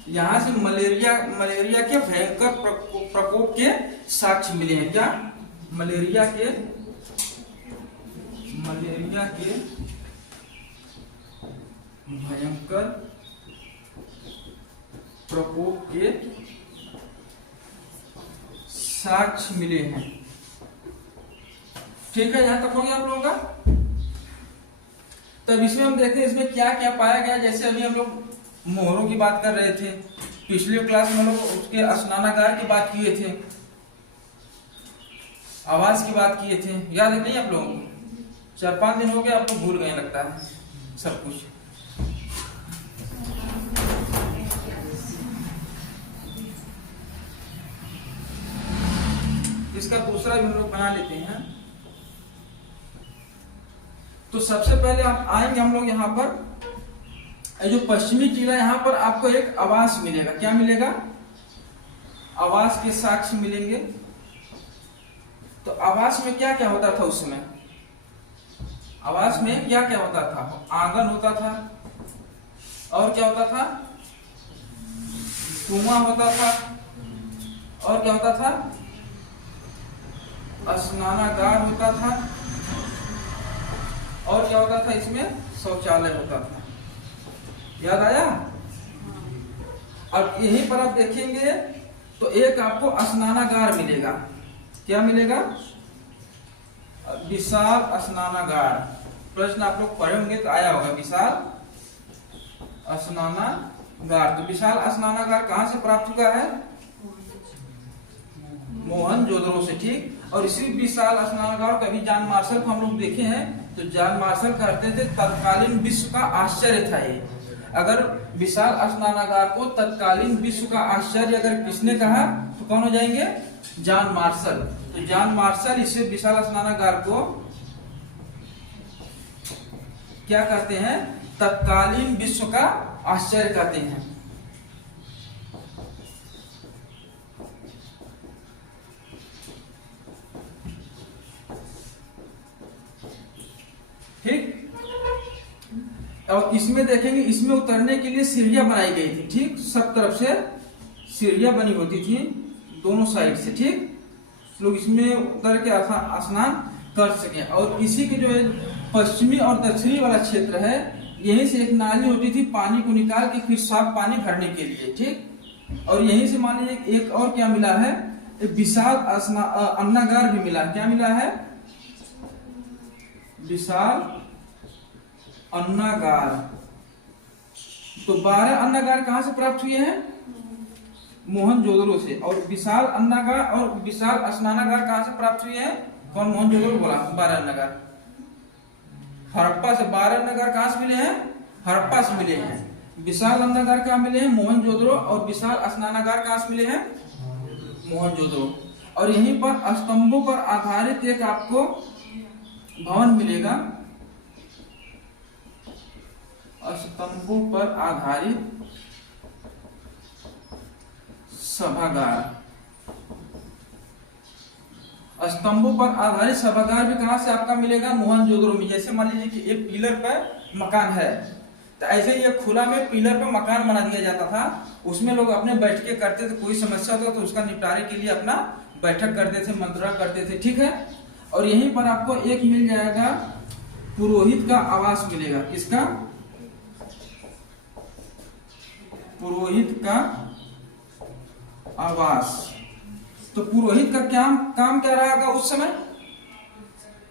यहाँ से मलेरिया के भयंकर प्रकोप के साक्ष्य मिले हैं। क्या? मलेरिया के भयंकर प्रकोप के साक्ष्य मिले हैं, ठीक है। यहाँ तक हो गया आप लोगों का। तब इसमें हम देखते हैं इसमें क्या क्या पाया गया। जैसे अभी हम लोग मोहरों की बात कर रहे थे, पिछले क्लास में हम लोग उसके स्नानागार की बात किए थे, आवास की बात किए थे, याद है नहीं आप लोगों को? 4-5 दिन हो गए, आपको भूल गए लगता है सब कुछ। इसका दूसरा भी हम लोग बना लेते हैं। तो सबसे पहले आप आएंगे हम लोग यहाँ पर, जो पश्चिमी किला, यहाँ पर आपको एक आवास मिलेगा। क्या मिलेगा? आवास के साक्ष्य मिलेंगे। तो आवास में क्या क्या होता था उस समय? आवास में क्या क्या होता था? आंगन होता था, और क्या होता था? कुआं होता था, और क्या होता था? स्नानागार होता था, और क्या होता था? इसमें शौचालय होता था। याद आया? अब यहीं पर आप देखेंगे तो एक आपको स्नानागार मिलेगा। क्या मिलेगा? विशाल स्नानागार। प्रश्न आप लोग पढ़े होंगे तो आया होगा, विशाल स्नानागार। तो विशाल स्नानागार कहां से प्राप्त हुआ है? मोहनजोदड़ो से, ठीक। और इसी विशाल स्नानागार को अभी जॉन मार्शल को हम लोग देखे हैं, तो जॉन मार्शल कहते थे तत्कालीन विश्व का आश्चर्य था ये। अगर विशाल स्नानागार को तत्कालीन विश्व का आश्चर्य अगर किसने कहा तो कौन हो जाएंगे? John Marshall. तो जॉन मार्शल इसे विशाल स्नानागार को क्या कहते हैं? तत्कालीन विश्व का आश्चर्य कहते हैं। ठीक। और इसमें देखेंगे, इसमें उतरने के लिए सीढ़ियां बनाई गई थी, ठीक। सब तरफ से सीढ़ियां बनी होती थी, दोनों साइड से, ठीक। लोग इसमें उतर के स्नान कर सके। और इसी के जो है पश्चिमी और दक्षिणी वाला क्षेत्र है, यहीं से एक नाली होती थी पानी को निकाल के फिर साफ पानी भरने के लिए, ठीक। और यहीं से मान लीजिए एक और क्या मिला है? एक विशाल अन्नागार भी मिला। क्या मिला है? विशाल अन्नागार। तो 12 अन्नागार कहां से प्राप्त हुए हैं? मोहनजोदड़ो से। और विशाल अन्नागार और विशाल स्नानागार कहां से प्राप्त हुए हैं? कौन? मोहनजोदड़ो बोला। 12 अन्नागार हड़प्पा से। 12 अन्नागार कहां से मिले हैं? हड़प्पा से मिले हैं। विशाल अन्नागार कहां मिले हैं? मोहनजोदड़ो। और विशाल स्नानागार कहां से मिले हैं? मोहनजोदड़ो। और यहीं पर स्तंभों पर आधारित एक आपको भवन मिलेगा। स्तंभों पर आधारित सभागार। स्तंभों पर आधारित सभागार भी कहां से आपका मिलेगा? मोहनजोदड़ो में। जैसे मान लीजिए कि एक पिलर पर मकान है, तो ऐसे ये खुला में पिलर पर मकान बना दिया जाता था, उसमें लोग अपने बैठ के करते थे, कोई समस्या होता तो उसका निपटारे के लिए अपना बैठक करते थे, मंत्रणा करते थे, ठीक है। और यहीं पर आपको एक मिल जाएगा पुरोहित का आवास मिलेगा। किसका? पुरोहित का आवास। तो पुरोहित का क्या काम क्या रहेगा उस समय?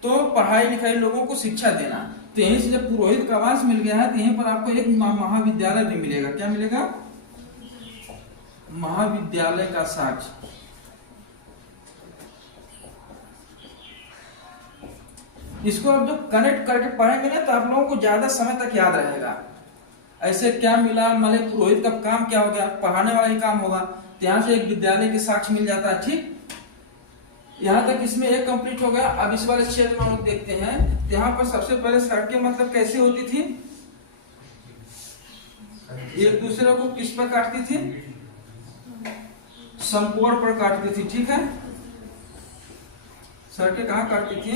तो पढ़ाई लिखाई, लोगों को शिक्षा देना। तो यहीं से जब पुरोहित का आवास मिल गया है, तो यहीं पर आपको एक महाविद्यालय भी मिलेगा। क्या मिलेगा? महाविद्यालय का साक्ष्य। इसको आप जब कनेक्ट करके पढ़ेंगे ना, तो आप लोगों को ज्यादा समय तक याद रहेगा। ऐसे क्या मिला, मतलब पुरोहित का काम क्या हो गया? पढ़ाने वाला ही काम होगा। तो यहाँ से एक विद्यालय के साक्ष्य मिल जाता है, ठीक। यहाँ तक इसमें एक कंप्लीट हो गया। अब इस वाले क्षेत्र में हम लोग देखते हैं, तो यहाँ पर सबसे पहले सड़कें मतलब कैसे होती थी? एक दूसरे को किस पर काटती थी? समकोण पर काटती थी, ठीक है। सड़कें कहाँ काटती थी?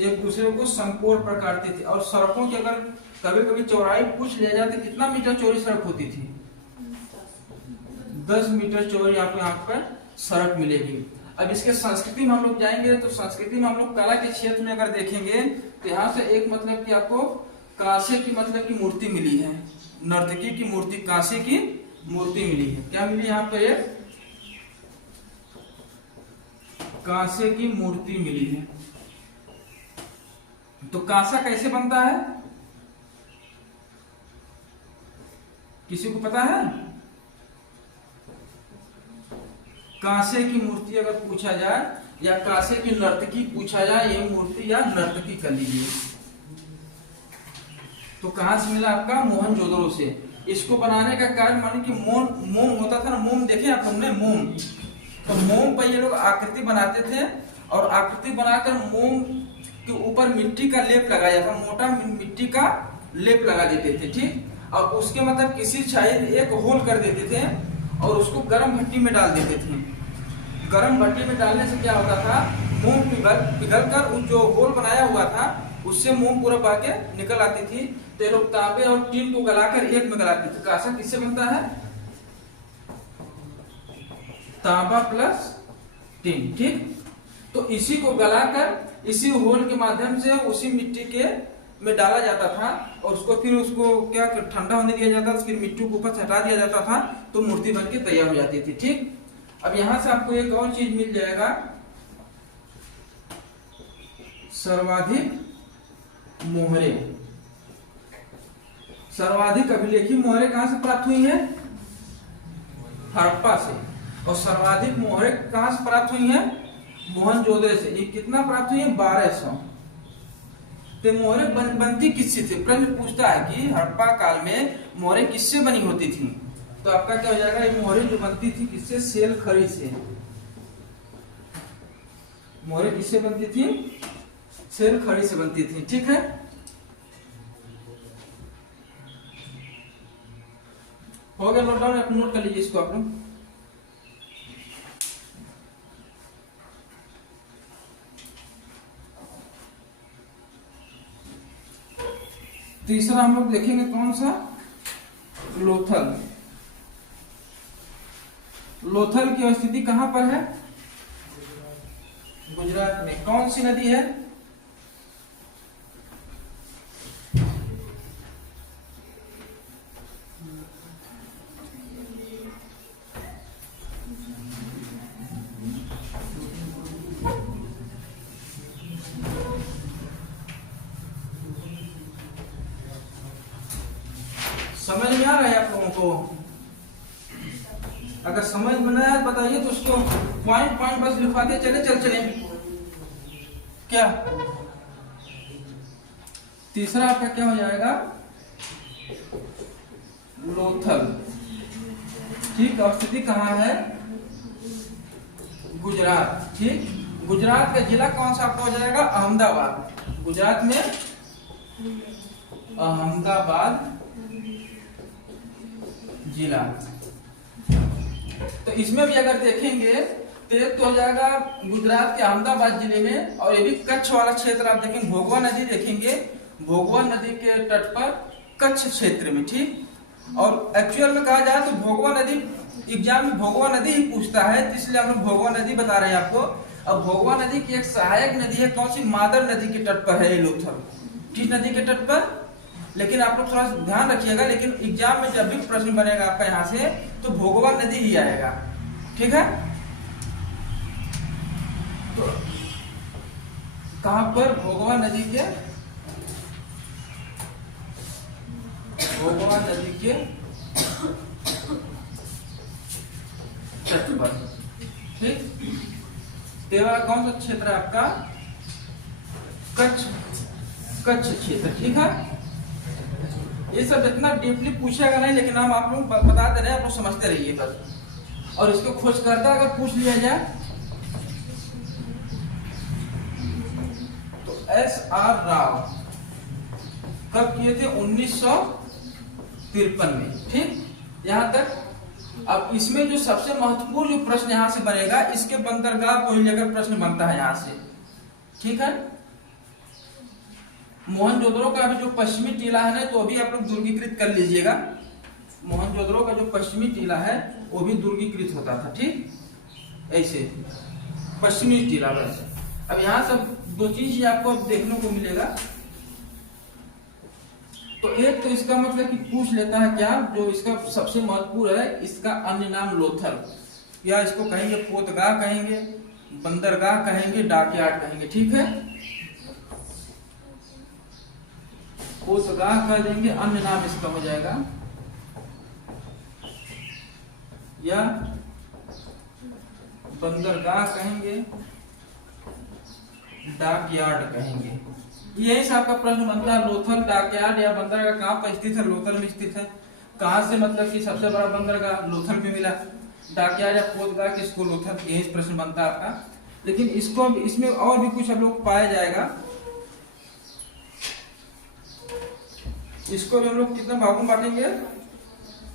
एक दूसरे को समकोण पर काटती थी। और सड़कों की अगर कभी कभी चौड़ाई पूछ लिया जाए तो कितना मीटर चौड़ी सड़क होती थी? 10 मीटर चौड़ी आपको यहाँ पर सड़क मिलेगी। अब इसके संस्कृति में हम लोग जाएंगे, तो संस्कृति में हम लोग कला के क्षेत्र में अगर देखेंगे, तो यहाँ से एक मतलब कि आपको कांसे की मतलब की मूर्ति मिली है, नर्तकी की मूर्ति, कांसे की मूर्ति मिली है। क्या मिली यहाँ पर? एक कांसे की मूर्ति मिली है। तो कांसा कैसे बनता है? किसी को पता है? कांसे की मूर्ति अगर पूछा जाए, या कांसे की नर्तकी पूछा जाए, ये मूर्ति या नर्तकी कर लीजिए, तो कहां से मिला आपका? मोहनजोदड़ो से। इसको बनाने का कारण माने कि मोम होता था ना, मोम देखे आप हमने, मोम। तो मोम पर ये लोग आकृति बनाते थे, और आकृति बनाकर मोम के ऊपर मिट्टी का लेप लगाया था, मोटा मिट्टी का लेप लगा देते थे, ठीक। और उसके मतलब किसी शायद एक होल कर देते थे, और उसको गर्म भट्टी में डाल देते थे। गर्म भट्टी में डालने से क्या होता था? मोम पिघल कर उस जो होल बनाया हुआ था, उससे मोम पूरा बह निकल आती थी। तो ये लोग तांबे और टीन को गलाकर एक में गलाते थे। कांसा किससे बनता है? तांबा प्लस टीन, ठीक। तो इसी को गलाकर इसी होल के माध्यम से उसी मिट्टी के में डाला जाता था, और उसको क्या ठंडा होने दिया जाता था, फिर मिट्टी को ऊपर से हटा दिया जाता था, तो मूर्ति बन के तैयार हो जाती थी, ठीक। अब यहां से आपको एक और चीज मिल जाएगा, सर्वाधिक मोहरे। सर्वाधिक अभिलेखी मोहरे कहां से प्राप्त हुई है? हड़प्पा से। और सर्वाधिक मोहरे कहां से प्राप्त हुई है? मोहनजोदड़ो से। ये कितना प्राप्त हुई है? 1200। तो मोहरे बनती किससे थी? प्रश्न पूछता है कि हड़प्पा काल में मोहरे किससे बनी होती थी। तो आपका क्या हो जाएगा? ये मोहरे जो बनती थी किससे? सेल खड़ी से। मोहरे किससे बनती थी? सेल खड़ी से बनती थी, ठीक है। हो गया नोट डाउन? आप नोट कर लीजिए इसको आप लोग। तीसरा हम लोग देखेंगे कौन सा? लोथल। लोथल की स्थिति कहां पर है? गुजरात में। कौन सी नदी है? समझ में आ रहा है आप लोगों को? अगर समझ में ना आए बताइए, तो उसको पॉइंट पॉइंट बस लिखवाते चले। क्या तीसरा आपका क्या हो जाएगा? लोथल, ठीक। और स्थिति कहाँ है? गुजरात, ठीक। गुजरात का जिला कौन सा आपका हो जाएगा? अहमदाबाद। गुजरात में अहमदाबाद जिला। तो इसमें भी अगर देखेंगे तो एक तो हो जाएगा गुजरात के अहमदाबाद जिले में, और ये भी कच्छ वाला क्षेत्र आप देखेंगे, भोगवा नदी देखेंगे, भोगवा नदी के तट पर कच्छ क्षेत्र में, ठीक। और एक्चुअल में कहा जाए तो भोगवा नदी एग्जाम में भोगवा नदी ही पूछता है, तो इसलिए हम लोग भोगवा नदी बता रहे हैं आपको। अब भोगवा नदी की एक सहायक नदी है, कौन सी, मादर नदी के तट पर है ये लोथल, किस नदी के तट पर। लेकिन आप लोग थोड़ा ध्यान रखिएगा, लेकिन एग्जाम में जब भी प्रश्न बनेगा आपका यहाँ से तो भोगवा नदी ही आएगा, ठीक है। तो कहां पर, भोगवा नदी के, भोगवा नदी के तट पर, ठीक। तेरा कौन सा क्षेत्र है आपका, कच्छ क्षेत्र, ठीक है। ये सब इतना डीपली पूछेगा नहीं, लेकिन हम आप लोग बता दे रहे हैं, आप लोग समझते रहिए बस। और इसको खोजकर्ता अगर पूछ लिया जाए तो S.R. राव कब किए थे, 1953 में, ठीक। यहां तक। अब इसमें जो सबसे महत्वपूर्ण जो प्रश्न यहां से बनेगा, इसके बंदरगाह को ही लेकर प्रश्न बनता है यहां से, ठीक है। मोहनजोदड़ो का भी जो पश्चिमी टीला है ना, तो अभी आप लोग दुर्गीकृत कर लीजिएगा। मोहनजोदड़ो का जो पश्चिमी टीला है वो भी दुर्गीकृत होता था, ठीक, ऐसे पश्चिमी टीला बस। अब यहाँ सब दो चीज आपको अब देखने को मिलेगा। तो एक तो इसका मतलब कि पूछ लेता है क्या, जो इसका सबसे महत्वपूर्ण है, इसका अन्य नाम लोथल, या इसको कहेंगे पोतगाह कहेंगे, बंदरगाह कहेंगे, डॉकयार्ड कहेंगे, ठीक है। पोतगाह कह देंगे, अन्य नाम इसका हो जाएगा, या बंदरगाह कहेंगे, डॉकयार्ड कहेंगे। यही से आपका प्रश्न बनता है, लोथल, डॉकयार्ड या बंदरगाह कहाँ पर स्थित है, लोथल में स्थित है। कहाँ से मतलब कि सबसे बड़ा बंदरगाह लोथल में मिला, डॉकयार्ड या पोतगाह किसको, लोथल, यही प्रश्न बनता है आपका। लेकिन इसको इसमें और भी कुछ हम लोग पाया जाएगा। इसको भी हम लोग कितने भागों में बांटेंगे,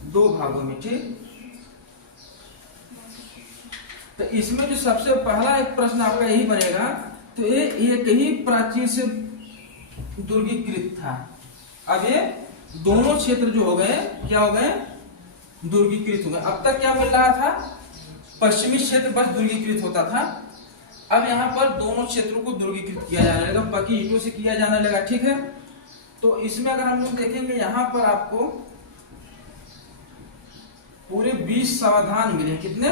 2 भागों में, ठीक। तो इसमें जो सबसे पहला एक प्रश्न आपका यही बनेगा, तो ये एक ही प्राचीर से दुर्गीकृत था। अब ये दोनों क्षेत्र जो हो गए, क्या हो गए, दुर्गीकृत हो गए। अब तक क्या मिल रहा था, पश्चिमी क्षेत्र बस दुर्गीकृत होता था। अब यहाँ पर दोनों क्षेत्रों को दुर्गीकृत किया जाने लगा, पक्की ईंटों से किया जाने लगा, ठीक है। तो इसमें अगर हम लोग देखेंगे, यहाँ पर आपको पूरे 20 समाधान मिले, कितने,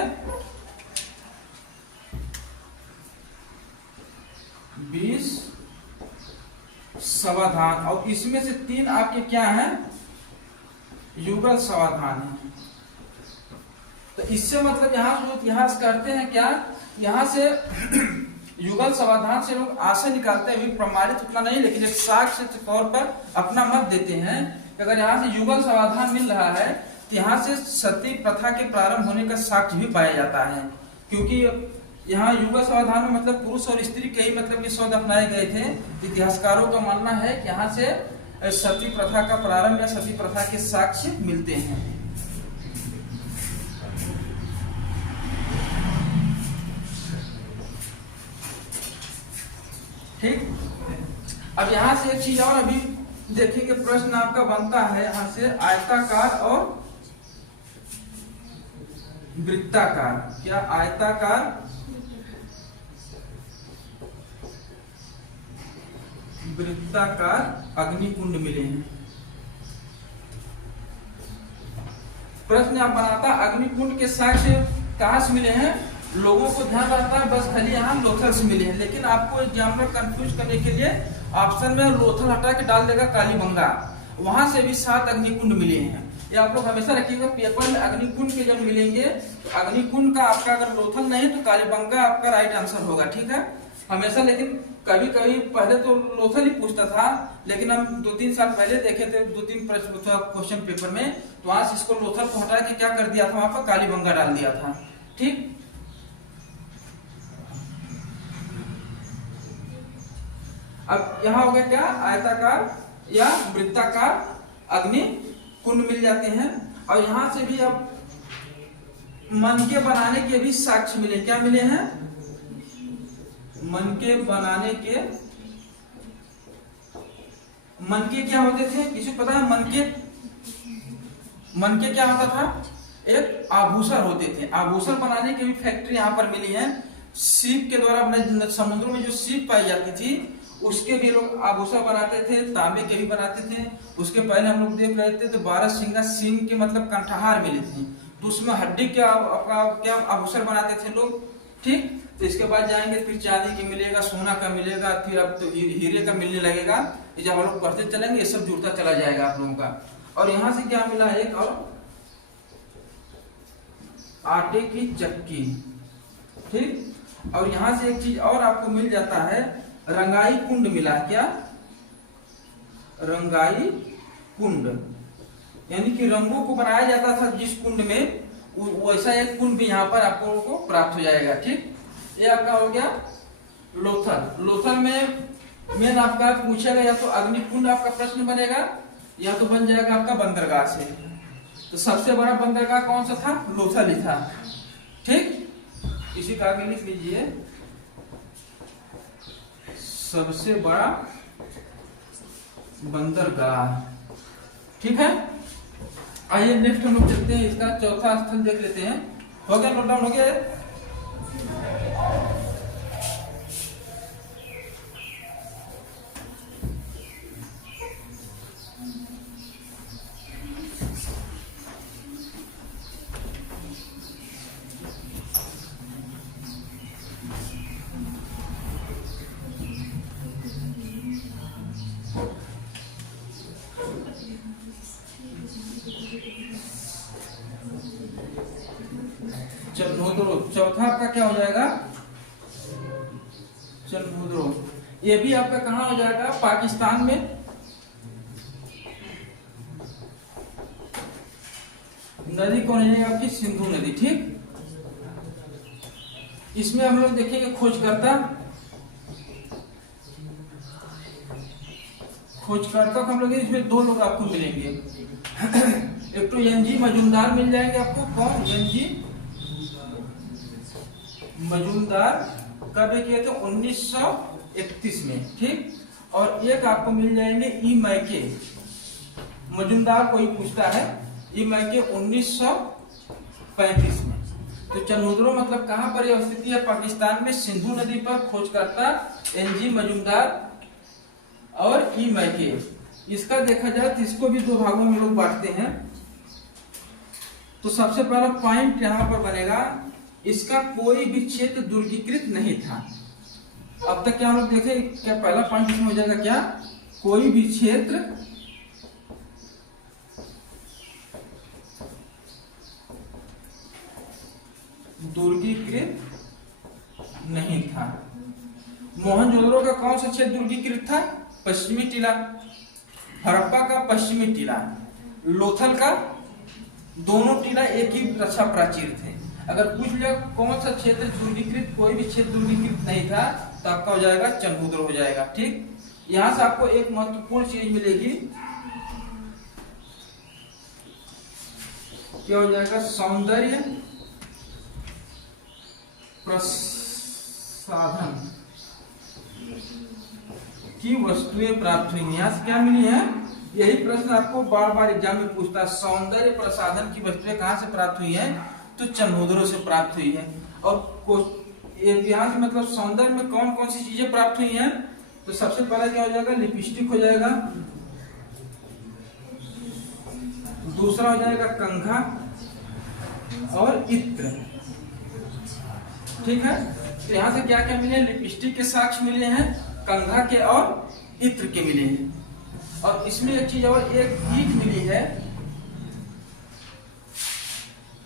20 समाधान, और इसमें से 3 आपके क्या हैं, युगल समाधान है। तो इससे मतलब यहाँ जो इतिहास करते हैं क्या, यहाँ से युगल समाधान से लोग आशय निकालते हैं, प्रमाणित उतना नहीं, लेकिन एक साक्ष्य के तौर पर अपना मत देते हैं। अगर यहाँ से युगल समाधान मिल रहा है तो यहाँ से सती प्रथा के प्रारंभ होने का साक्ष्य भी पाया जाता है, क्योंकि यहाँ युगल समाधान में मतलब पुरुष और स्त्री के ही मतलब के शब्द अपनाए गए थे। इतिहासकारों का मानना है कि यहाँ से सती प्रथा का प्रारंभ या सती प्रथा के साक्ष्य मिलते हैं। ठीक। अब यहाँ से एक चीज और अभी देखेंगे, प्रश्न आपका बनता है यहाँ से आयताकार और वृत्ताकार। क्या आयताकार, वृत्ताकार अग्निकुंड मिले हैं। प्रश्न आप बनाता अग्निकुंड के साक्ष्य कहां से मिले हैं, लोगों को ध्यान रहता है बस खाली यहाँ लोथल से मिले हैं, लेकिन आपको एग्जामिनर कंफ्यूज करने के लिए ऑप्शन में लोथल हटा के डाल देगा कालीबंगा, वहां से भी 7 अग्निकुंड मिले हैं। ये आप लोग हमेशा रखिएगा, पेपर में अग्निकुंड के जब मिलेंगे तो अग्निकुंड का आपका अगर लोथल नहीं तो कालीबंगा आपका राइट आंसर होगा, ठीक है हमेशा। लेकिन कभी कभी पहले तो लोथल ही पूछता था, लेकिन हम 2-3 साल पहले देखे थे 2-3 प्रश्न क्वेश्चन पेपर में, तो आज इसको लोथल को हटा के क्या कर दिया था, वहां पर कालीबंगा डाल दिया था। ठीक, अब यहाँ हो गया क्या, आयताकार या वृत्ताकार अग्नि कुंड मिल जाते हैं। और यहाँ से भी अब मनके बनाने के भी साक्ष्य मिले। क्या मिले हैं? मनके बनाने के। मनके क्या होते थे? किसी को पता है? मनके क्या होता था? एक आभूषण होते थे। आभूषण बनाने की भी फैक्ट्री यहाँ पर मिली है। सीप के द्वारा अपने समुद्रों में जो सीप पाई जाती थी उसके भी लोग आभूषण बनाते थे, तांबे के भी बनाते थे। उसके पहले हम लोग देख रहे थे तो 12 सिंगा सींग के मतलब कंठहार मिले थे, तो उसमें हड्डी क्या आभूषण बनाते थे लोग। ठीक, तो इसके बाद जाएंगे फिर चांदी की मिलेगा, सोना का मिलेगा, फिर अब तो हीरे का मिलने लगेगा। ये जब हम लोग पढ़ते चलेंगे ये सब जुड़ता चला जाएगा आप लोगों का। और यहाँ से क्या मिला है? एक और आटे की चक्की। ठीक, और यहाँ से एक चीज और आपको मिल जाता है, रंगाई कुंड मिला। क्या? रंगाई कुंड, यानी कि रंगों को बनाया जाता था जिस कुंड में, वैसा एक कुंड भी यहाँ पर आप लोगों को प्राप्त हो जाएगा। ठीक, ये आपका हो गया लोथल। लोथल में मेन आपका पूछेगा या तो अग्नि कुंड आपका प्रश्न बनेगा या तो बन जाएगा आपका बंदरगाह से। तो सबसे बड़ा बंदरगाह कौन सा था? लोथल ही था। ठीक, इसी का आगे लिख लीजिए, सबसे बड़ा बंदरगाह। ठीक है, आइए नेक्स्ट हम लोग चलते हैं, इसका चौथा स्थल देख लेते हैं। हो गया? नोट डाउन हो गया? चौथा आपका क्या हो जाएगा? चनमुद्रो। ये भी आपका कहाँ हो जाएगा? पाकिस्तान में। नदी कौन है आपकी? सिंधु नदी। ठीक, इसमें हम लोग देखेंगे खोजकर्ता को हम लोग इसमें दो लोग आपको मिलेंगे। एक तो एनजी मजूमदार मिल जाएंगे आपको। कौन? एनजी मजूमदार। कब किए थे? 1931 में। ठीक, और एक आपको मिल जाएंगे ई मैके। मजूमदार कोई पूछता है, ई मैके 1935 में। तो चनमुद्रो मतलब कहां पर अवस्थित है? पाकिस्तान में सिंधु नदी पर। खोजकर्ता एनजी मजूमदार और ई मैके। इसका देखा जाए तो इसको भी दो भागों में लोग बांटते हैं। तो सबसे पहला पॉइंट यहां पर बनेगा, इसका कोई भी क्षेत्र दुर्गीकृत नहीं था। अब तक क्या हम लोग देखे? क्या पहला पॉइंट इसमें हो जाएगा? क्या? कोई भी क्षेत्र दुर्गीकृत नहीं था। मोहनजोदड़ो का कौन सा क्षेत्र दुर्गीकृत था? पश्चिमी टीला। हड़प्पा का पश्चिमी टीला। लोथल का दोनों टीला एक ही रक्षा प्राचीर थे। अगर पूछ लिया कौन सा क्षेत्र दुर्गीकृत, कोई भी क्षेत्र दुर्गीकृत नहीं था, तो आपका हो जाएगा चनमुद्रो हो जाएगा। ठीक, यहां से आपको एक महत्वपूर्ण चीज मिलेगी, क्या हो जाएगा? सौंदर्य प्रसाधन की वस्तुएं प्राप्त हुई। यहाँ से क्या मिली है? यही प्रश्न आपको बार बार एग्जाम में पूछता है। सौंदर्य प्रसाधन की वस्तुएं कहां से प्राप्त हुई है? तो चनमुद्रो से प्राप्त हुई है। और यहाँ से मतलब सौंदर्य में कौन कौन सी चीजें प्राप्त हुई हैं? तो सबसे पहला क्या हो जाएगा? लिपस्टिक हो जाएगा। दूसरा हो जाएगा कंघा और इत्र। ठीक है, तो यहाँ से क्या क्या मिले? लिपस्टिक के साक्ष्य मिले हैं, कंघा के और इत्र के मिले हैं। और इसमें एक चीज और, एक ईंट मिली है,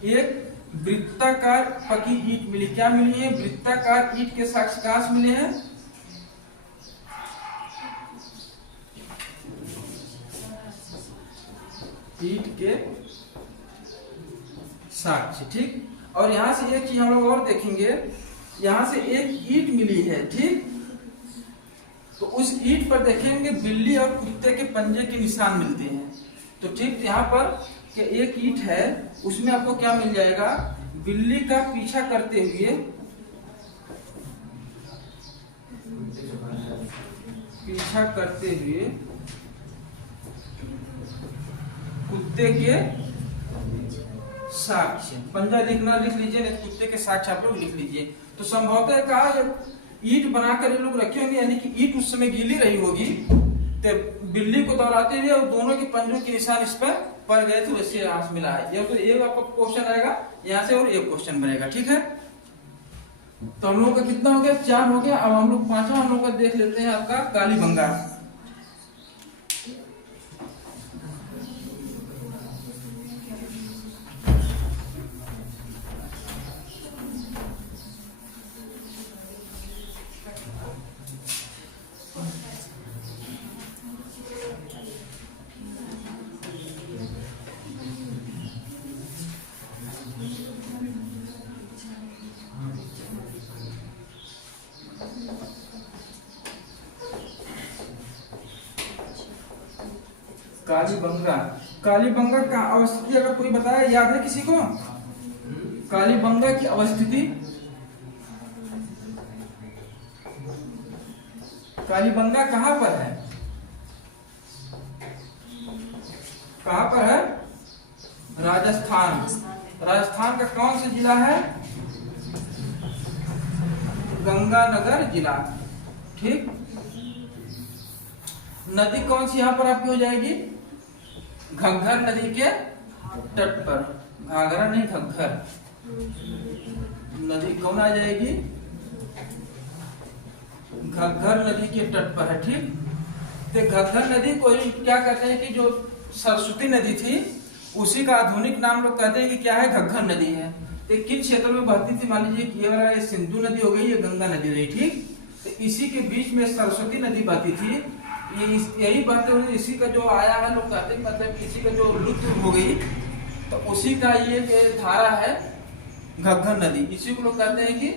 एक वृत्ताकार पकी ईंट मिली। क्या मिली है? वृत्ताकार ईंट के साक्ष्य कहां से मिले हैं? ईंट के साक्ष्य। ठीक, और यहां से एक चीज हम लोग और देखेंगे, यहां से एक ईंट मिली है। ठीक, तो उस ईंट पर देखेंगे बिल्ली और कुत्ते के पंजे के निशान मिलते हैं। तो ठीक, यहाँ पर कि एक ईंट है, उसमें आपको क्या मिल जाएगा? बिल्ली का पीछा करते हुए कुत्ते के साक्ष्य, पंजा लिखना लिख लीजिए, नहीं कुत्ते के साक्ष्य आप लोग लिख लीजिए। तो संभवतः कहा ईंट बनाकर ये लोग रखे होंगे, यानी कि ईंट उस समय गीली रही होगी, तो बिल्ली को दौड़ाते हुए और दोनों के पंजों के निशान इस पर पड़ गए थे, वैसे यहाँ से मिला है। ये तो एक आपका क्वेश्चन आएगा यहाँ से और एक क्वेश्चन बनेगा, ठीक है। तो हम लोगों का कितना हो गया, 4 हो गया। अब हम लोग 5वां हम लोग का देख लेते हैं, आपका कालीबंगा। कालीबंगा, कालीबंगा का अवस्थिति अगर कोई बताया, याद है किसी को? कालीबंगा की अवस्थिति, कालीबंगा कहां पर है? कहां पर है? राजस्थान। राजस्थान का कौन सा जिला है? गंगानगर जिला, ठीक। नदी कौन सी यहां पर आपकी हो जाएगी? घग्घर नदी के तट पर, घाघरा नहीं घग्घर नदी कौन आ जाएगी? घग्घर नदी के तट पर है, ठीक। तो घग्घर नदी को ही क्या कहते हैं कि जो सरस्वती नदी थी उसी का आधुनिक नाम लोग कहते हैं कि क्या है, घग्घर नदी है। तो किन क्षेत्रों में बहती थी? मान लीजिए कि ये वाला सिंधु नदी हो गई, ये गंगा नदी हो गई, ठीक। तो इसी के बीच में सरस्वती नदी बहती थी, यही बात है। इसी का जो आया है, लोग कहते हैं मतलब इसी का जो लुप्त हो गई, तो उसी का ये धारा है घग्घर नदी। इसी को लोग कहते हैं कि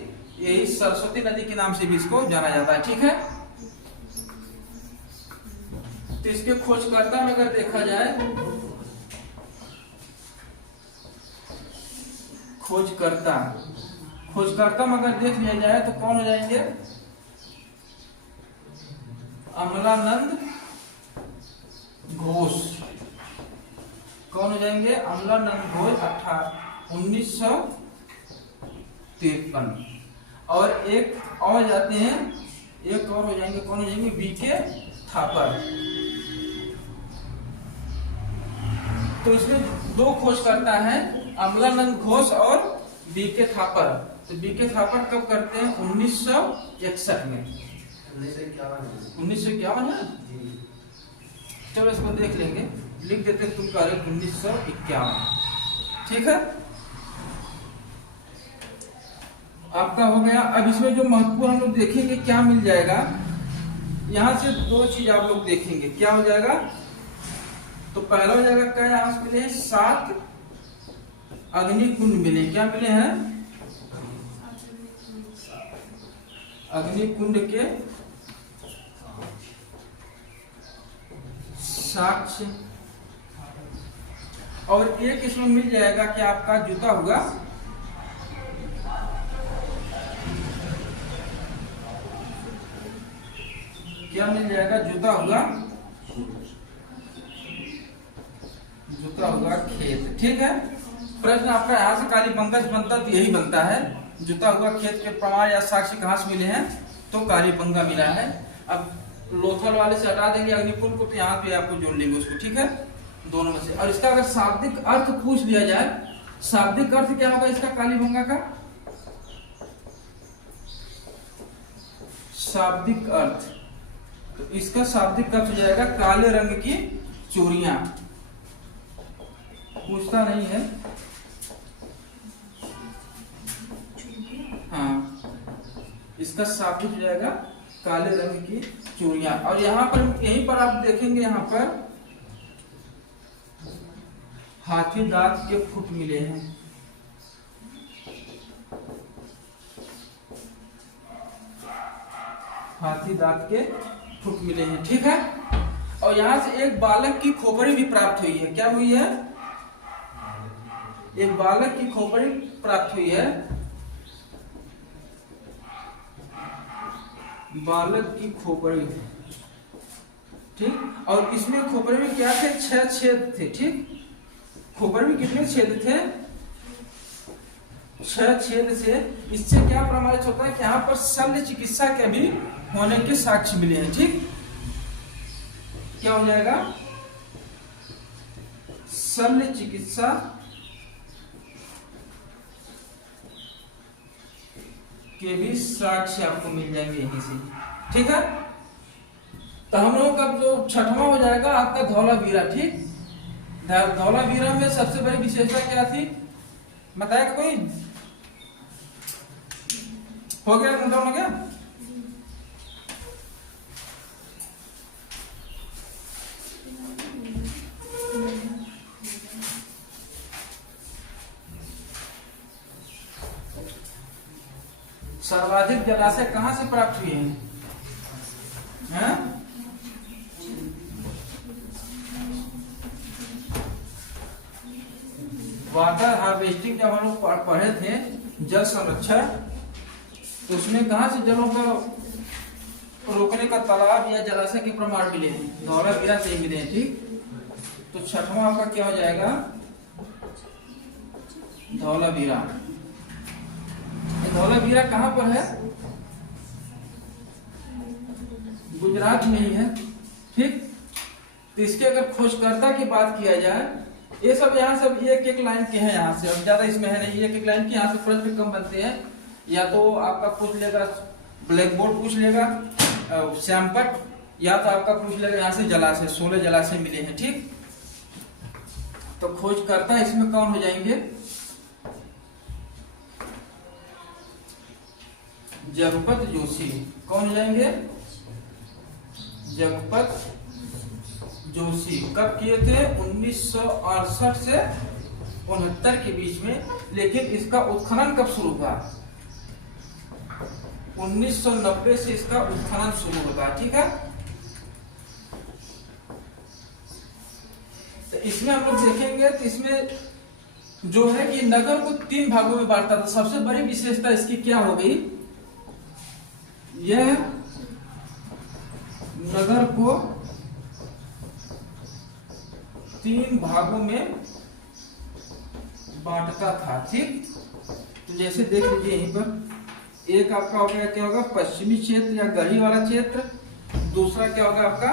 यही सरस्वती नदी के नाम से भी इसको जाना जाता है, ठीक है। तो इसके खोजकर्ता में अगर देखा जाए, खोजकर्ता में अगर देख लिया जाए तो कौन हो जाएंगे? अमलानंद घोष। कौन हो जाएंगे? अमलानंद घोष, 1953। और एक और जाते हैं, एक और हो जाएंगे, कौन हो जाएंगे? बीके थापर। तो इसमें 2 खोजकर्ता हैं, अमलानंद घोष और बीके थापर। तो बीके थापर कब करते हैं? 1961 में। 1951 है। चलो इसको देख लेंगे, लिख देते हैं, तुम कह रहे 1951, ठीक है। आपका हो गया। अब इसमें जो महत्वपूर्ण हम लोग देखेंगे क्या मिल जाएगा, यहां से 2 चीज आप लोग देखेंगे, क्या हो जाएगा? तो पहला हो जाएगा क्या, यहां से मिले 7 अग्निकुंड मिले। क्या मिले हैं? अग्निकुंड के साक्ष्य। और एक इसमें मिल जाएगा कि आपका जूता होगा, क्या मिल जाएगा? जूता होगा खेत, ठीक है। प्रश्न आपका यहाँ से कालीबंगा से बनता तो यही बनता है, जूता हुआ खेत के प्रमाण या साक्ष्य कहाँ से मिले हैं? तो कालीबंगा मिला है। अब लोथल वाले से हटा देंगे अग्निकुंड को, तो यहाँ पे आपको जोड़ लेंगे उसको, ठीक है, दोनों में से। और इसका अगर शाब्दिक अर्थ पूछ लिया जाए, शाब्दिक अर्थ क्या होगा इसका कालीबंगा का? शाब्दिक अर्थ, तो इसका शाब्दिक अर्थ हो जाएगा काले रंग की चूड़ियां। पूछता नहीं है, हाँ, इसका शाब्दिक हो जाएगा काले रंग की चूड़ियां। और यहाँ पर यहीं पर आप देखेंगे, यहाँ पर हाथी दांत के फुट मिले हैं। हाथी दांत के फुट मिले हैं, ठीक है। और यहाँ से एक बालक की खोपड़ी भी प्राप्त हुई है। क्या हुई है? एक बालक की खोपड़ी प्राप्त हुई है, बालक की खोपड़ी, ठीक। और इसमें खोपड़ी में क्या थे? 6 छेद थे, ठीक। खोपड़ी में कितने छेद थे? 6 छेद से इससे क्या प्रमाणित होता है कि यहाँ पर शल्य चिकित्सा के भी होने के साक्ष्य मिले हैं, ठीक। क्या हो जाएगा? शल्य चिकित्सा के भी साक्ष्य आपको मिल जाएंगे यहीं से, ठीक है। तो हम लोगों का जो छठवां हो जाएगा आपका धौलावीरा, ठीक। धौलावीरा में सबसे बड़ी विशेषता क्या थी? बताया कोई? हो गया? हो गया? सर्वाधिक जलाशय कहां से प्राप्त हुए हैं? वाटर हार्वेस्टिंग जब हम लोग पढ़े थे, जल संरक्षण, तो उसमें कहां से जलों को रोकने का तालाब या जलाशय के प्रमाण मिले हैं? धौलावीरा से मिले हैं, ठीक। तो छठवां आपका क्या हो जाएगा? धौलावीरा। धौलावीरा कहां पर है? गुजरात में ही है, ठीक। तो इसके अगर खोजकर्ता की बात किया जाए, ये सब यहाँ सब एक एक लाइन के हैं, यहाँ से ज्यादा इसमें है नहीं, एक एक लाइन के यहाँ से प्रश्न कम बनते हैं। या तो आपका पूछ लेगा ब्लैक बोर्ड, पूछ लेगा श्यामपट, या तो आपका पूछ लेगा यहाँ से जलाशय, 16 जलाशय मिले हैं, ठीक। तो खोजकर्ता इसमें कौन हो जाएंगे? जगपत जोशी। कौन हो जाएंगे? जगपत जोशी। कब किए थे? 1968 से 69 के बीच में। लेकिन इसका उत्खनन कब शुरू हुआ? 1990 से इसका उत्खनन शुरू होगा, ठीक है। तो इसमें हम लोग देखेंगे तो इसमें जो है कि नगर को 3 भागों में बांटता था। सबसे बड़ी विशेषता इसकी क्या हो गई? यह नगर को 3 भागों में बांटता था, ठीक। तो जैसे देख लीजिए यहीं पर, एक आपका हो गया क्या होगा? पश्चिमी क्षेत्र या गढ़ी वाला क्षेत्र। दूसरा क्या होगा आपका?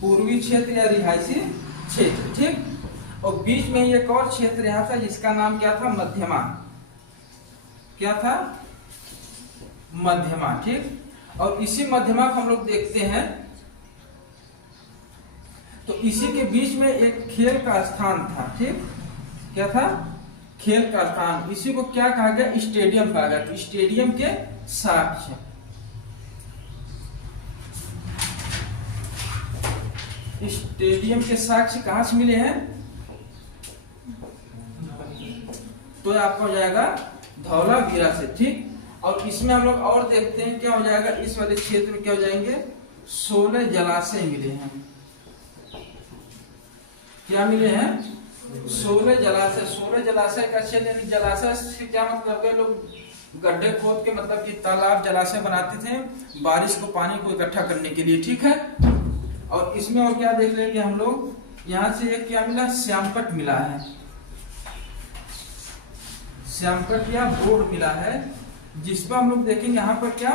पूर्वी क्षेत्र या रिहायशी क्षेत्र, ठीक। और बीच में एक और क्षेत्र यहाँ था जिसका नाम क्या था? मध्यमा। क्या था? मध्यमा, ठीक। और इसी मध्यमा को हम लोग देखते हैं, तो इसी के बीच में एक खेल का स्थान था, ठीक। क्या था? खेल का स्थान। इसी को क्या कहा गया? स्टेडियम कहा गया। तो स्टेडियम के साक्ष्य, स्टेडियम के साक्ष्य कहां से मिले हैं? तो आपका हो जाएगा धौलावीरा से, ठीक। और इसमें हम लोग और देखते हैं क्या हो जाएगा? इस वाले क्षेत्र में क्या हो जाएंगे? 16 जलाशय मिले हैं। क्या मिले हैं? 16 जलाशय। 16 जलाशय का क्षेत्र, यानी जलाशय से क्या मतलब है? लोग गड्ढे खोद के मतलब कि तालाब जलाशय बनाते थे बारिश को, पानी को इकट्ठा करने के लिए, ठीक है। और इसमें और क्या देख लेंगे हम लोग? यहाँ से एक क्या मिला? श्यामपट मिला है। श्यामपट या बोर्ड मिला है, जिस पर हम लोग देखेंगे यहाँ पर क्या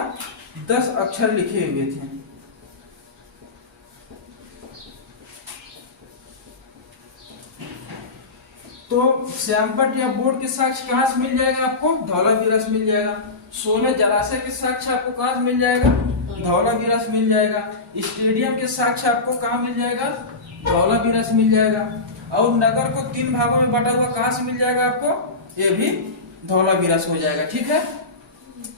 10 अक्षर लिखे हुए थे। तो श्यामपट या बोर्ड के साक्ष्य कहां से मिल जाएगा आपको? धौलावीरा से मिल जाएगा। 16 जलाशय के साक्ष्य आपको कहां से मिल जाएगा? धौलावीरा से मिल जाएगा। स्टेडियम के साक्ष्य आपको कहां मिल जाएगा? धौलावीरा से मिल जाएगा। और नगर को 3 भागों में बटा हुआ कहां से मिल जाएगा आपको? ये भी धौलावीरा से हो जाएगा, ठीक है।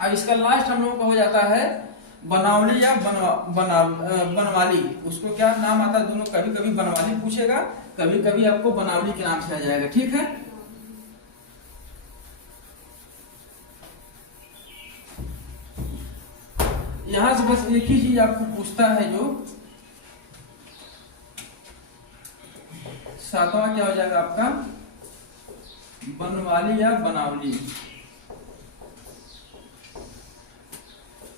अब इसका लास्ट हम लोगों का हो जाता है बनावली या बनवाली। उसको क्या नाम आता है? दोनों, कभी कभी बनवाली पूछेगा, कभी कभी आपको बनावली के नाम से आ जाएगा, ठीक है। यहां से बस एक ही चीज आपको पूछता है, जो 7वां क्या हो जाएगा आपका? बनवाली या बनावली।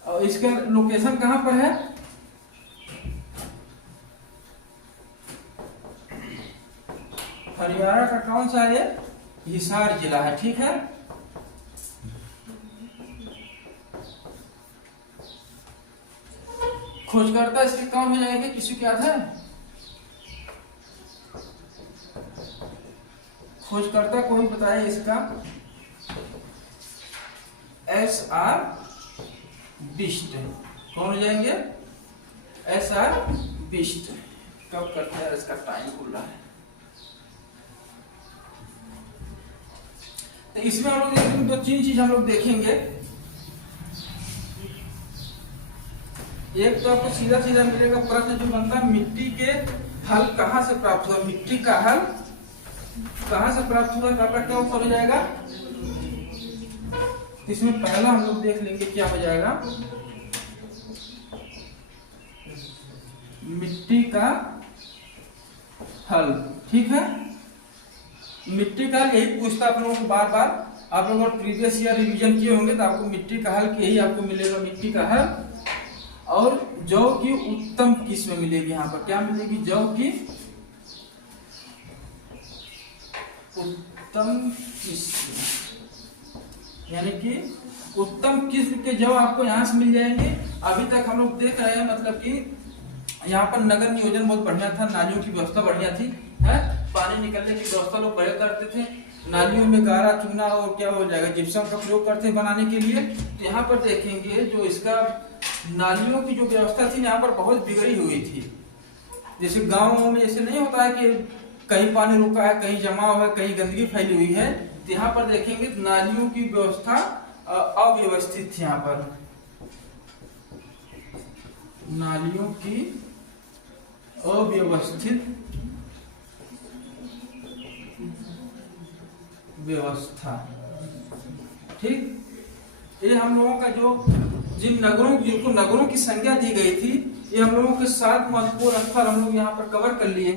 और इसका लोकेशन कहां पर है? हरियाणा का कौन सा है? हिसार जिला है। ठीक है, खोजकर्ता इसके कौन हो जाएंगे, किसी को याद है? खोजकर्ता कोई बताए इसका? SR बिस्ट। कौन हो जाएंगे? SR बिस्ट। कब करते हैं? इसका टाइम खुला है। तो इसमें हम लोग दो तीन चीज हम लोग देखेंगे। एक तो आपको सीधा सीधा मिलेगा प्रश्न जो बनता है, मिट्टी के हल कहां से प्राप्त हुआ? मिट्टी का हल कहां से प्राप्त हुआ? आपका क्या उत्तर हो जाएगा? इसमें पहला हम लोग देख लेंगे क्या हो जाएगा। मिट्टी का हल। ठीक है, मिट्टी का हल यही पूछता आप लोगों को बार बार। आप लोग प्रीवियस ईयर रिवीजन किए होंगे तो आपको मिट्टी का हल यही आपको मिलेगा, मिट्टी का हल। और जौ की उत्तम किस्म मिलेगी। यहाँ पर क्या मिलेगी? जौ की उत्तम किस्म, यानी कि उत्तम किस्म के जौ आपको यहाँ से मिल जाएंगे। अभी तक हम लोग देख रहे हैं, मतलब कि यहाँ पर नगर नियोजन बहुत बढ़िया था, नालियों की व्यवस्था बढ़िया थी, है पानी निकलने की व्यवस्था लोग बड़े करते थे, नालियों में गारा चूना और क्या हो जाएगा जिप्सम का प्रयोग करते बनाने के लिए। तो यहाँ पर देखेंगे जो इसका नालियों की जो व्यवस्था थी यहाँ पर बहुत बिगड़ी हुई थी। जैसे गाँव में जैसे नहीं होता है कि कहीं पानी रुका है, कहीं जमा हुआ है, कहीं गंदगी फैली हुई है, तो यहाँ पर देखेंगे नालियों की व्यवस्था अव्यवस्थित थी। यहाँ पर नालियों की अव्यवस्थित व्यवस्था। ठीक, ये हम लोगों का जो जिन नगरों, जिनको नगरों की संज्ञा दी गई थी, ये हम लोगों के 7 महत्वपूर्ण स्थल हम लोग यहाँ पर कवर कर लिए।